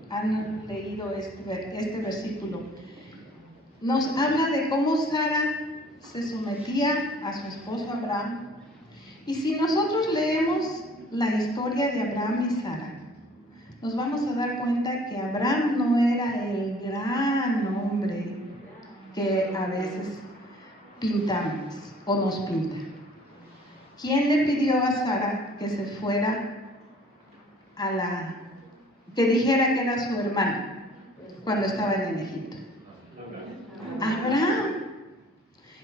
han leído este versículo. Nos habla de cómo Sara se sometía a su esposo Abraham. Y si nosotros leemos la historia de Abraham y Sara, nos vamos a dar cuenta que Abraham no era el gran hombre que a veces pintamos o nos pinta. ¿Quién le pidió a Sara que se fuera que dijera que era su hermana cuando estaba en Egipto? Abraham.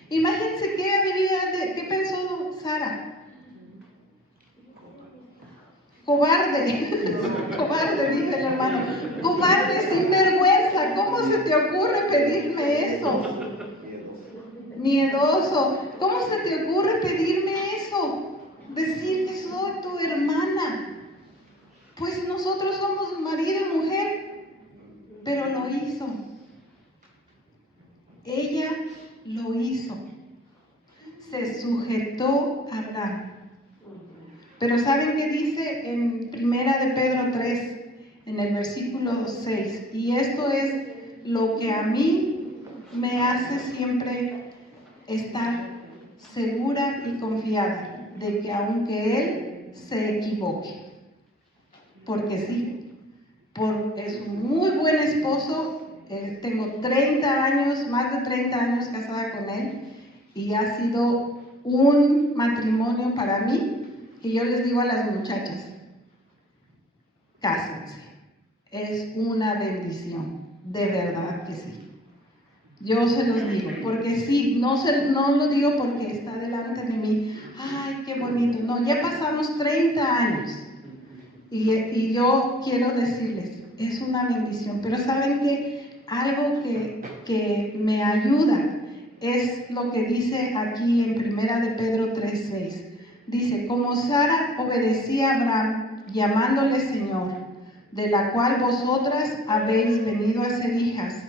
Imagínense qué habilidad, qué pensó Sara. Cobarde, cobarde, dice el hermano. Cobarde, sinvergüenza, ¿cómo se te ocurre pedirme eso? Miedoso, ¿cómo se te ocurre pedirme eso? Decir que soy tu hermana. Pues nosotros somos marido y mujer, pero lo hizo. Ella lo hizo. Se sujetó a Abraham. Pero ¿saben qué dice en primera de Pedro 3, en el versículo 6? Y esto es lo que a mí me hace siempre estar segura y confiada de que aunque Él se equivoque, porque sí, es un muy buen esposo, tengo 30 años, más de 30 años casada con él, y ha sido un matrimonio para mí, que yo les digo a las muchachas, cásense, es una bendición, de verdad que sí. Yo se los digo, porque sí, no lo digo porque está delante de mí, ay, qué bonito, no, ya pasamos 30 años. Y yo quiero decirles, es una bendición, pero ¿saben qué? algo que me ayuda es lo que dice aquí en 1 de Pedro 3:6. Dice, como Sara obedecía a Abraham, llamándole Señor, de la cual vosotras habéis venido a ser hijas,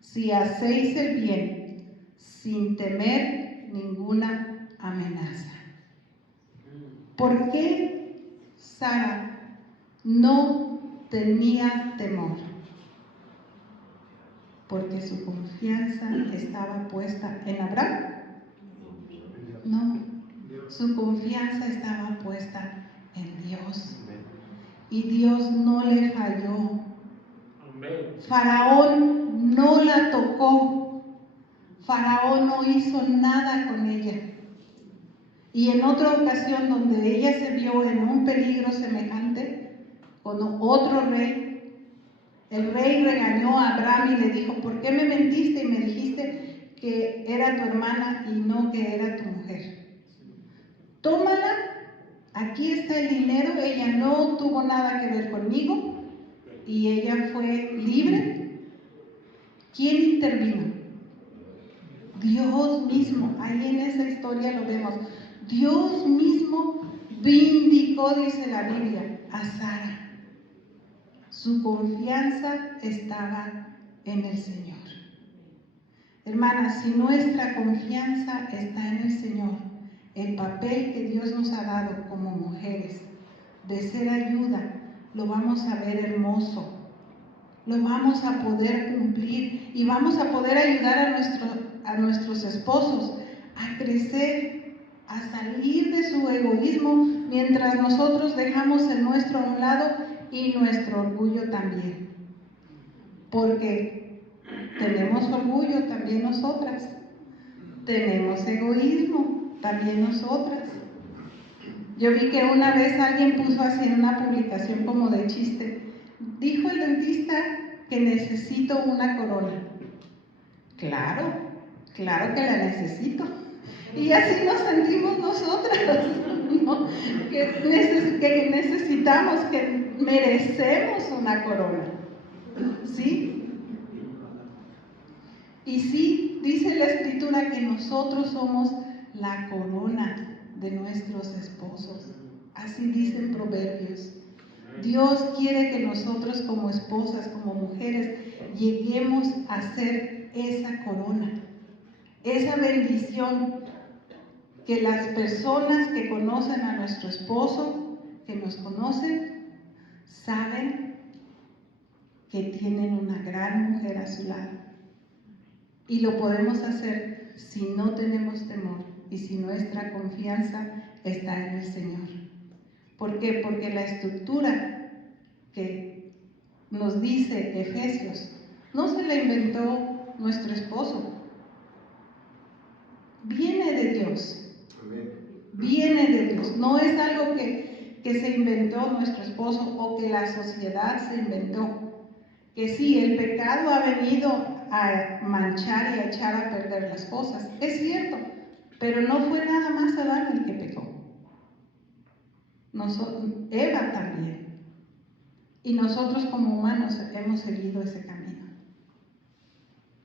si hacéis el bien, sin temer ninguna amenaza. ¿Por qué Sara no tenía temor? Porque su confianza estaba puesta en Abraham. No, su confianza estaba puesta en Dios. Y Dios no le falló. Faraón no la tocó. Faraón no hizo nada con ella. Y en otra ocasión donde ella se vio en un peligro semejante con otro rey, el rey regañó a Abraham y le dijo, ¿por qué me mentiste y me dijiste que era tu hermana y no que era tu mujer? Tómala, aquí está el dinero, ella no tuvo nada que ver conmigo y ella fue libre. ¿Quién intervino? Dios mismo. Ahí en esa historia lo vemos. Dios mismo vindicó, dice la Biblia, a Sara. Su confianza estaba en el Señor. Hermanas, si nuestra confianza está en el Señor, el papel que Dios nos ha dado como mujeres de ser ayuda, lo vamos a ver hermoso, lo vamos a poder cumplir y vamos a poder ayudar a nuestros esposos a crecer, a salir de su egoísmo, mientras nosotros dejamos el nuestro a un lado y nuestro orgullo también. Porque tenemos orgullo también nosotras, tenemos egoísmo también nosotras. Yo vi que una vez alguien puso así en una publicación como de chiste, dijo el dentista que necesito una corona. Claro que la necesito. Y así nos sentimos nosotras, ¿no? que necesitamos, que merecemos una corona, ¿sí? Y sí, dice la Escritura que nosotros somos la corona de nuestros esposos. Así dicen Proverbios. Dios quiere que nosotros como esposas, como mujeres, lleguemos a ser esa corona, esa bendición, que las personas que conocen a nuestro esposo, que nos conocen, saben que tienen una gran mujer a su lado. Y lo podemos hacer si no tenemos temor y si nuestra confianza está en el Señor. ¿Por qué? Porque la estructura que nos dice Efesios no se la inventó nuestro esposo, viene de Dios. Viene de Dios, no es algo que se inventó nuestro esposo o que la sociedad se inventó. Que sí, el pecado ha venido a manchar y a echar a perder las cosas, es cierto, pero no fue nada más Adán el que pecó. Eva también. Y nosotros como humanos hemos seguido ese camino.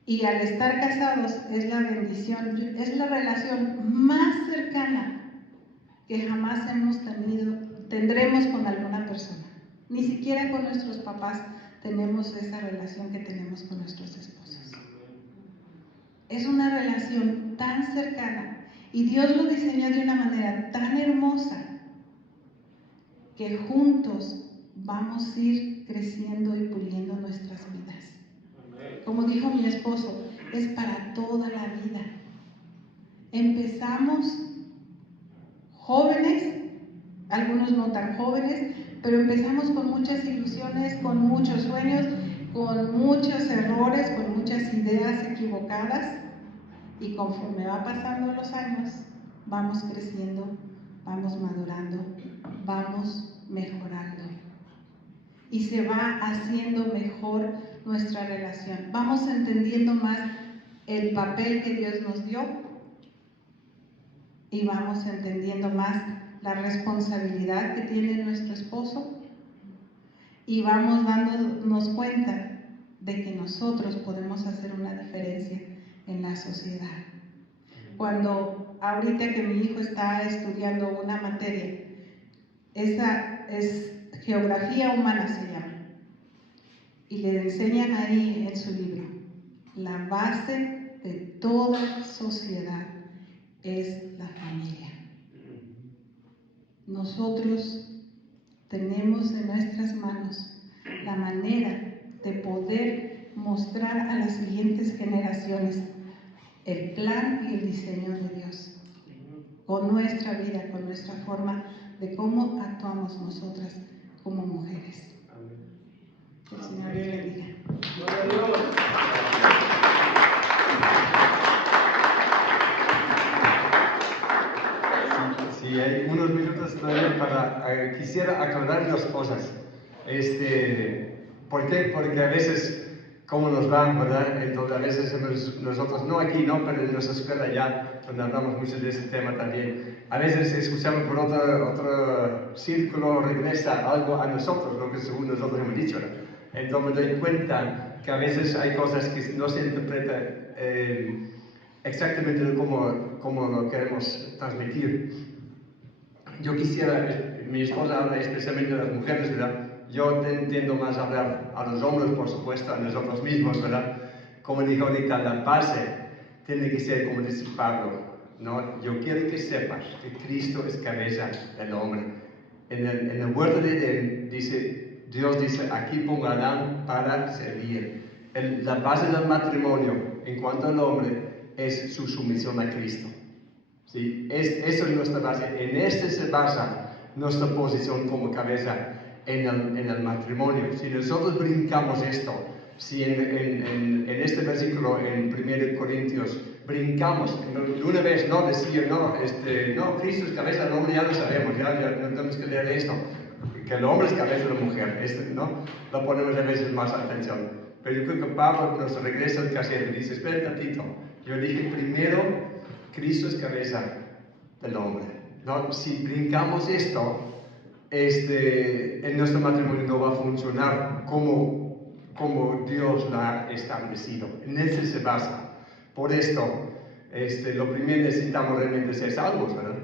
Y al estar casados es la bendición, es la relación más cercana que jamás tendremos con alguna persona. Ni siquiera con nuestros papás tenemos esa relación que tenemos con nuestros esposos. Es una relación tan cercana y Dios lo diseñó de una manera tan hermosa que juntos vamos a ir creciendo y puliendo nuestras vidas. Como dijo mi esposo, es para toda la vida. Empezamos jóvenes, algunos no tan jóvenes, pero empezamos con muchas ilusiones, con muchos sueños, con muchos errores, con muchas ideas equivocadas, y conforme va pasando los años, vamos creciendo, vamos madurando, vamos mejorando. Y se va haciendo mejor nuestra relación. Vamos entendiendo más el papel que Dios nos dio y vamos entendiendo más la responsabilidad que tiene nuestro esposo y vamos dándonos cuenta de que nosotros podemos hacer una diferencia en la sociedad. Cuando ahorita que mi hijo está estudiando una materia, esa es geografía humana se llama, y le enseñan ahí en su libro, la base de toda sociedad es la familia. Nosotros tenemos en nuestras manos la manera de poder mostrar a las siguientes generaciones el plan y el diseño de Dios, con nuestra vida, con nuestra forma de cómo actuamos nosotras como mujeres. Que el Señor Dios le diga. Sí, hay unos minutos todavía para... quisiera aclarar dos cosas. ¿Por qué? Porque a veces, como nos va, ¿verdad? Entonces, a veces nosotros, no aquí, no, pero en nuestra escuela ya, donde hablamos mucho de ese tema también, a veces escuchamos por otro círculo, regresa algo a nosotros, lo que según nosotros hemos dicho, ¿verdad? Entonces me doy cuenta que a veces hay cosas que no se interpretan exactamente como lo queremos transmitir. Yo quisiera, mi esposa habla especialmente de las mujeres, ¿verdad? Yo entiendo más hablar a los hombres, por supuesto, a nosotros mismos, ¿verdad? Como dijo ahorita, la base tiene que ser, como dice Pablo, ¿no? Yo quiero que sepas que Cristo es cabeza del hombre. En el huerto de Edén Dios dice, aquí pongo a Adán para servir. La base del matrimonio en cuanto al hombre es su sumisión a Cristo. ¿Sí? Eso es nuestra base. En se basa nuestra posición como cabeza en el matrimonio. Si nosotros brincamos esto, si en este versículo, en 1 Corintios, brincamos, de una vez no decir, no, Cristo es cabeza del hombre, ya lo sabemos, ya no tenemos que leer esto, que el hombre es cabeza de la mujer, ¿no? Lo ponemos a veces más atención. Pero yo creo que Pablo nos regresa al casero y dice, espera un tantito, yo dije primero, Cristo es cabeza del hombre, ¿no? Si brincamos esto, en nuestro matrimonio no va a funcionar como Dios lo ha establecido. En ese se basa. Por esto, lo primero necesitamos realmente ser salvos, ¿verdad?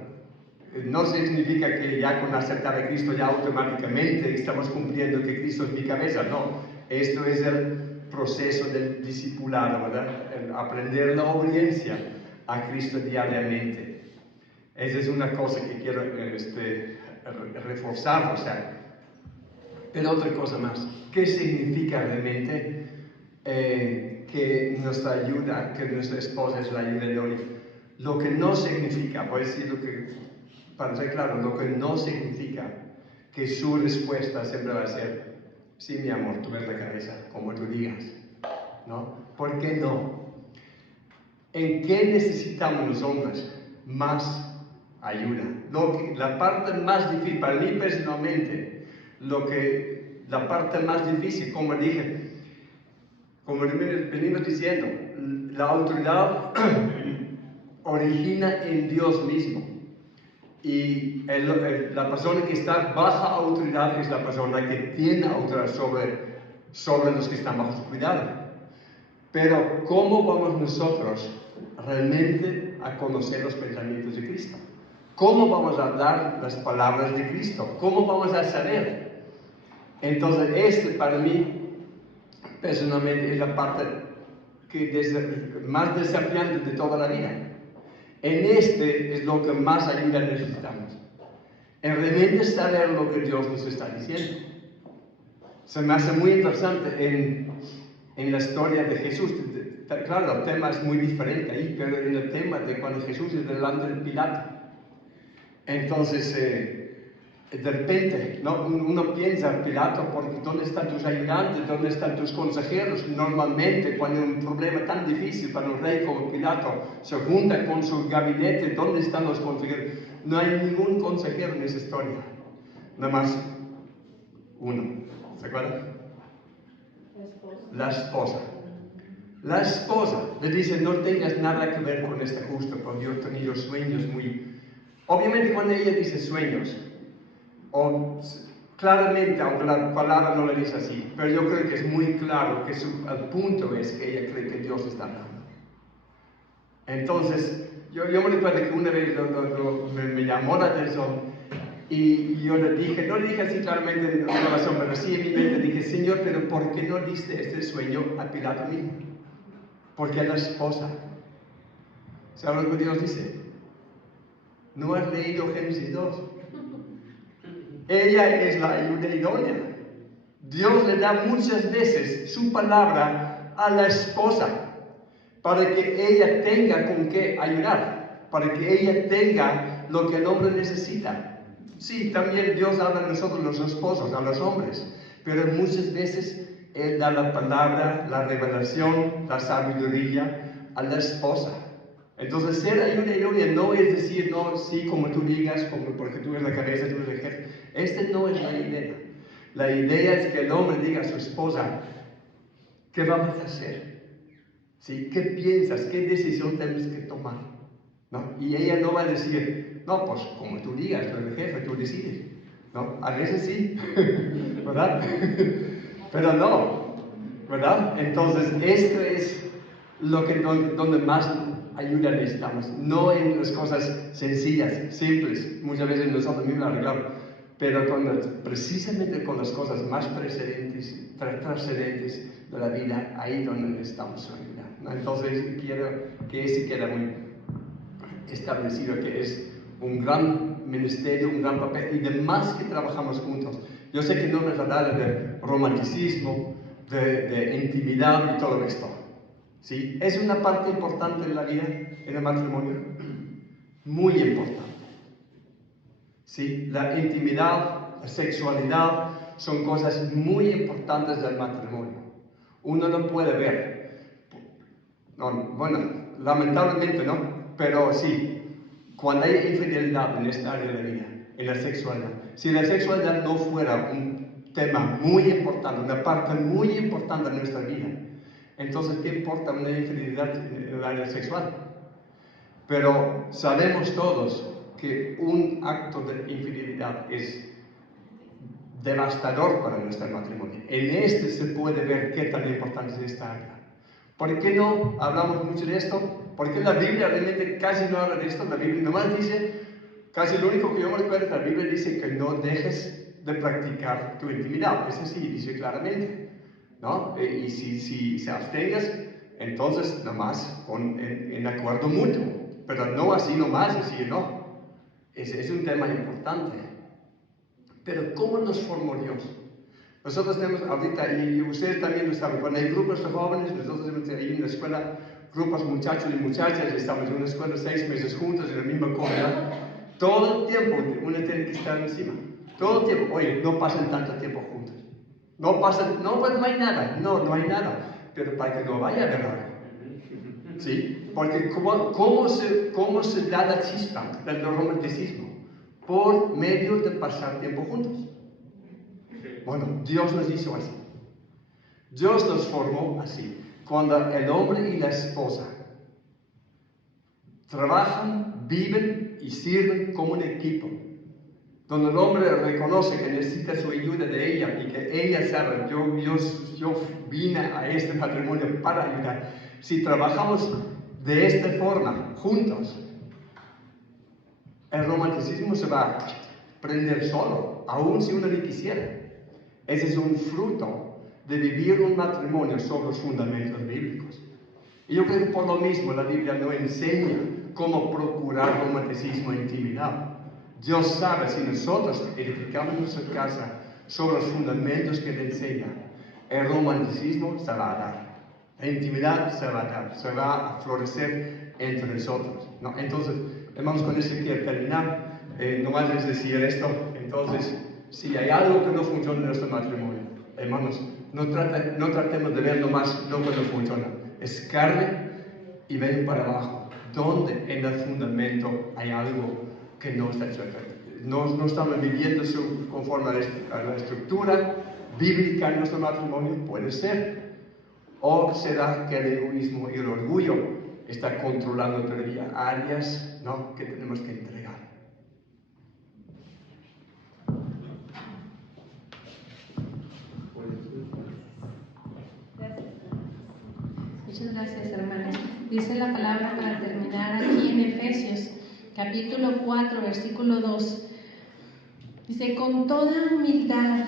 No significa que ya con aceptar a Cristo ya automáticamente estamos cumpliendo que Cristo es mi cabeza, no. Esto es el proceso del discipulado, ¿verdad? El aprender la obediencia a Cristo diariamente. Esa es una cosa que quiero reforzar, o sea. Pero otra cosa más, ¿qué significa realmente que nuestra ayuda, que nuestra esposa es la ayuda de hoy? Lo que no significa, voy a decir lo que, para ser claro, lo que no significa que su respuesta siempre va a ser, sí, mi amor, tú ves la cabeza, como tú digas, ¿no? ¿Por qué no? ¿En qué necesitamos los hombres más ayuda? La parte más difícil, para mí personalmente, la parte más difícil, como dije, como venimos diciendo, la autoridad origina en Dios mismo. Y la persona que está baja autoridad es la persona que tiene autoridad sobre los que están bajo su cuidado. Pero ¿cómo vamos nosotros realmente a conocer los pensamientos de Cristo? ¿Cómo vamos a dar las palabras de Cristo? ¿Cómo vamos a saber? Entonces, para mí, personalmente, es la parte más desafiante de toda la vida. Es lo que más ayuda necesitamos. En realmente saber lo que Dios nos está diciendo. Se me hace muy interesante en la historia de Jesús. Claro, el tema es muy diferente ahí, pero en el tema de cuando Jesús es delante de Pilato. Entonces, de repente, ¿no? Uno piensa, Pilato, ¿dónde están tus ayudantes? ¿Dónde están tus consejeros? Normalmente, cuando hay un problema tan difícil para un rey como Pilato, se junta con su gabinete, ¿dónde están los consejeros? No hay ningún consejero en esa historia, nada más uno. ¿Se acuerdan? La esposa. La esposa le dice, no tengas nada que ver con este justo, porque yo he tenido sueños muy... Obviamente cuando ella dice sueños, claramente, aunque la palabra no lo dice así, pero yo creo que es muy claro que el punto es que ella cree que Dios está hablando. Entonces, yo me recuerdo que una vez me llamó la atención y yo le dije, no le dije así claramente en la oración, pero sí en mi mente dije, Señor, pero ¿por qué no diste este sueño a Pilato mismo? Porque es la esposa. ¿Sabes lo que Dios dice? ¿No has leído Génesis 2? Ella es la ayuda idónea. Dios le da muchas veces su palabra a la esposa para que ella tenga con qué ayudar, para que ella tenga lo que el hombre necesita. Sí, también Dios habla a nosotros los esposos, a los hombres, pero muchas veces Él da la palabra, la revelación, la sabiduría a la esposa. Entonces, ser ayuda idónea no es decir, no, sí, como tú digas, porque tú eres la cabeza, tú eres el jefe. Esta no es la idea. La idea es que el hombre diga a su esposa, ¿qué vamos a hacer? ¿Sí? ¿Qué piensas? ¿Qué decisión tenemos que tomar? ¿No? Y ella no va a decir, no, pues como tú digas, tú eres el jefe, tú decides. ¿No? A veces sí, ¿verdad? Pero no, ¿verdad? Entonces, esto es donde más ayuda necesitamos, no en las cosas sencillas, simples, muchas veces nosotros mismos las arreglamos, pero precisamente con las cosas más trascendentes de la vida, ahí donde necesitamos su ayuda, ¿no? Entonces quiero que ese quede muy establecido, que es un gran ministerio, un gran papel, y demás que trabajamos juntos. Yo sé que no nos habla de romanticismo, de intimidad y todo esto. ¿Sí? Es una parte importante de la vida en el matrimonio, muy importante. ¿Sí? La intimidad, la sexualidad son cosas muy importantes del matrimonio. Uno no puede ver, no, bueno, lamentablemente no, pero sí, cuando hay infidelidad en esta área de la vida, en la sexualidad, si la sexualidad no fuera un tema muy importante, una parte muy importante de nuestra vida, entonces, ¿qué importa una infidelidad en el área sexual? Pero sabemos todos que un acto de infidelidad es devastador para nuestro matrimonio. En este se puede ver qué tan importante es esta área. ¿Por qué no hablamos mucho de esto? Porque la Biblia realmente casi no habla de esto. La Biblia nomás dice, casi lo único que yo me recuerdo, la Biblia dice que no dejes de practicar tu intimidad. Eso sí, dice claramente, ¿no? Y si se abstengas, entonces nomás en acuerdo mutuo, pero no así nomás, decir no. Ese es un tema importante. Pero ¿cómo nos formó Dios? Nosotros tenemos ahorita, y ustedes también lo saben, cuando hay grupos de jóvenes, nosotros tenemos ahí en la escuela grupos muchachos y muchachas, estamos en una escuela 6 meses juntos en la misma comunidad. Todo el tiempo uno tiene que estar encima. Todo el tiempo, oye, no pasen tanto tiempo juntos. No pasan, no, pues no hay nada, no hay nada. Pero para que no vaya a haber algo. ¿Sí? Porque ¿cómo se da la chispa del romanticismo? Por medio de pasar tiempo juntos. Bueno, Dios nos hizo así. Dios nos formó así. Cuando el hombre y la esposa trabajan, viven y sirven como un equipo, donde el hombre reconoce que necesita su ayuda de ella y que ella sabe, yo vine a este matrimonio para ayudar. Si trabajamos de esta forma, juntos, el romanticismo se va a prender solo, aun si uno ni quisiera. Ese es un fruto de vivir un matrimonio sobre los fundamentos bíblicos. Y yo creo que por lo mismo la Biblia no enseña cómo procurar romanticismo e intimidad. Dios sabe, si nosotros edificamos nuestra casa sobre los fundamentos que Él enseña, el romanticismo se va a dar. La intimidad se va a dar, se va a florecer entre nosotros, ¿no? Entonces, hermanos, con eso quiero terminar. Nomás es decir esto. Entonces, si hay algo que no funciona en nuestro matrimonio, hermanos, no tratemos de ver nomás lo que no funciona. Escarbe y ven para abajo, donde en el fundamento hay algo que no está hecho. No estamos viviendo conforme a la estructura bíblica en nuestro matrimonio, puede ser. ¿O será que el egoísmo y el orgullo está controlando todavía áreas, ¿no?, que tenemos que entregar? Muchas gracias, hermanos. Dice la palabra para terminar aquí en Efesios, capítulo 4, versículo 2. Dice, con toda humildad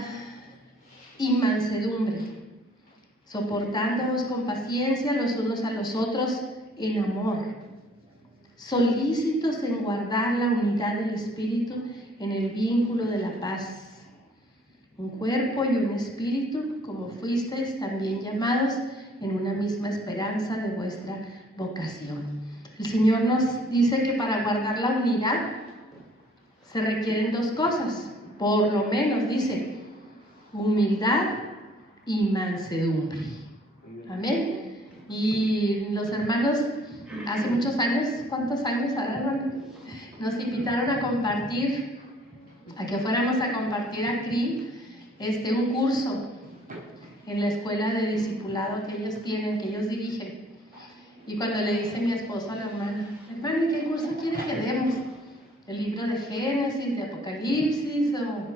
y mansedumbre, soportándoos con paciencia los unos a los otros en amor, solícitos en guardar la unidad del Espíritu en el vínculo de la paz. Un cuerpo y un espíritu, como fuisteis también llamados en una misma esperanza de vuestra vocación. El Señor nos dice que para guardar la unidad se requieren dos cosas, por lo menos dice, humildad y mansedumbre. Amén. Y los hermanos, hace muchos años, ¿cuántos años ahora? Nos invitaron a compartir, a que fuéramos a compartir a CRI un curso en la escuela de discipulado que ellos tienen, que ellos dirigen. Y cuando le dice mi esposo a la hermana, ¿qué curso quiere que demos? ¿El libro de Génesis, de Apocalipsis? ¿O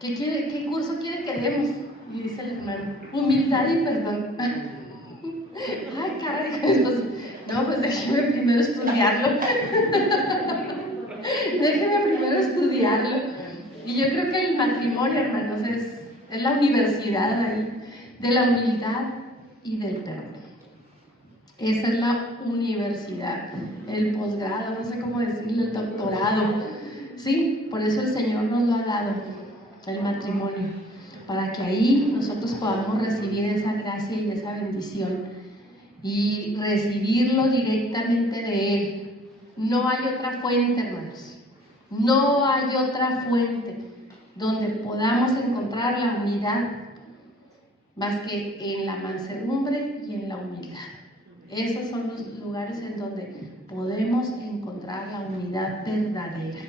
qué curso quiere que demos? Y dice el hermano, humildad y perdón. Ay, caray, pues, no, pues déjeme primero estudiarlo. Déjeme primero estudiarlo. Y yo creo que el matrimonio, hermanos, es la universidad ahí, de la humildad y del perdón. Esa es la universidad, el posgrado, no sé cómo decirlo, el doctorado. Sí, por eso el Señor nos lo ha dado, el matrimonio, para que ahí nosotros podamos recibir esa gracia y esa bendición y recibirlo directamente de Él. No hay otra fuente, hermanos, no hay otra fuente donde podamos encontrar la unidad más que en la mansedumbre y en la humildad. Esos son los lugares en donde podemos encontrar la unidad verdadera.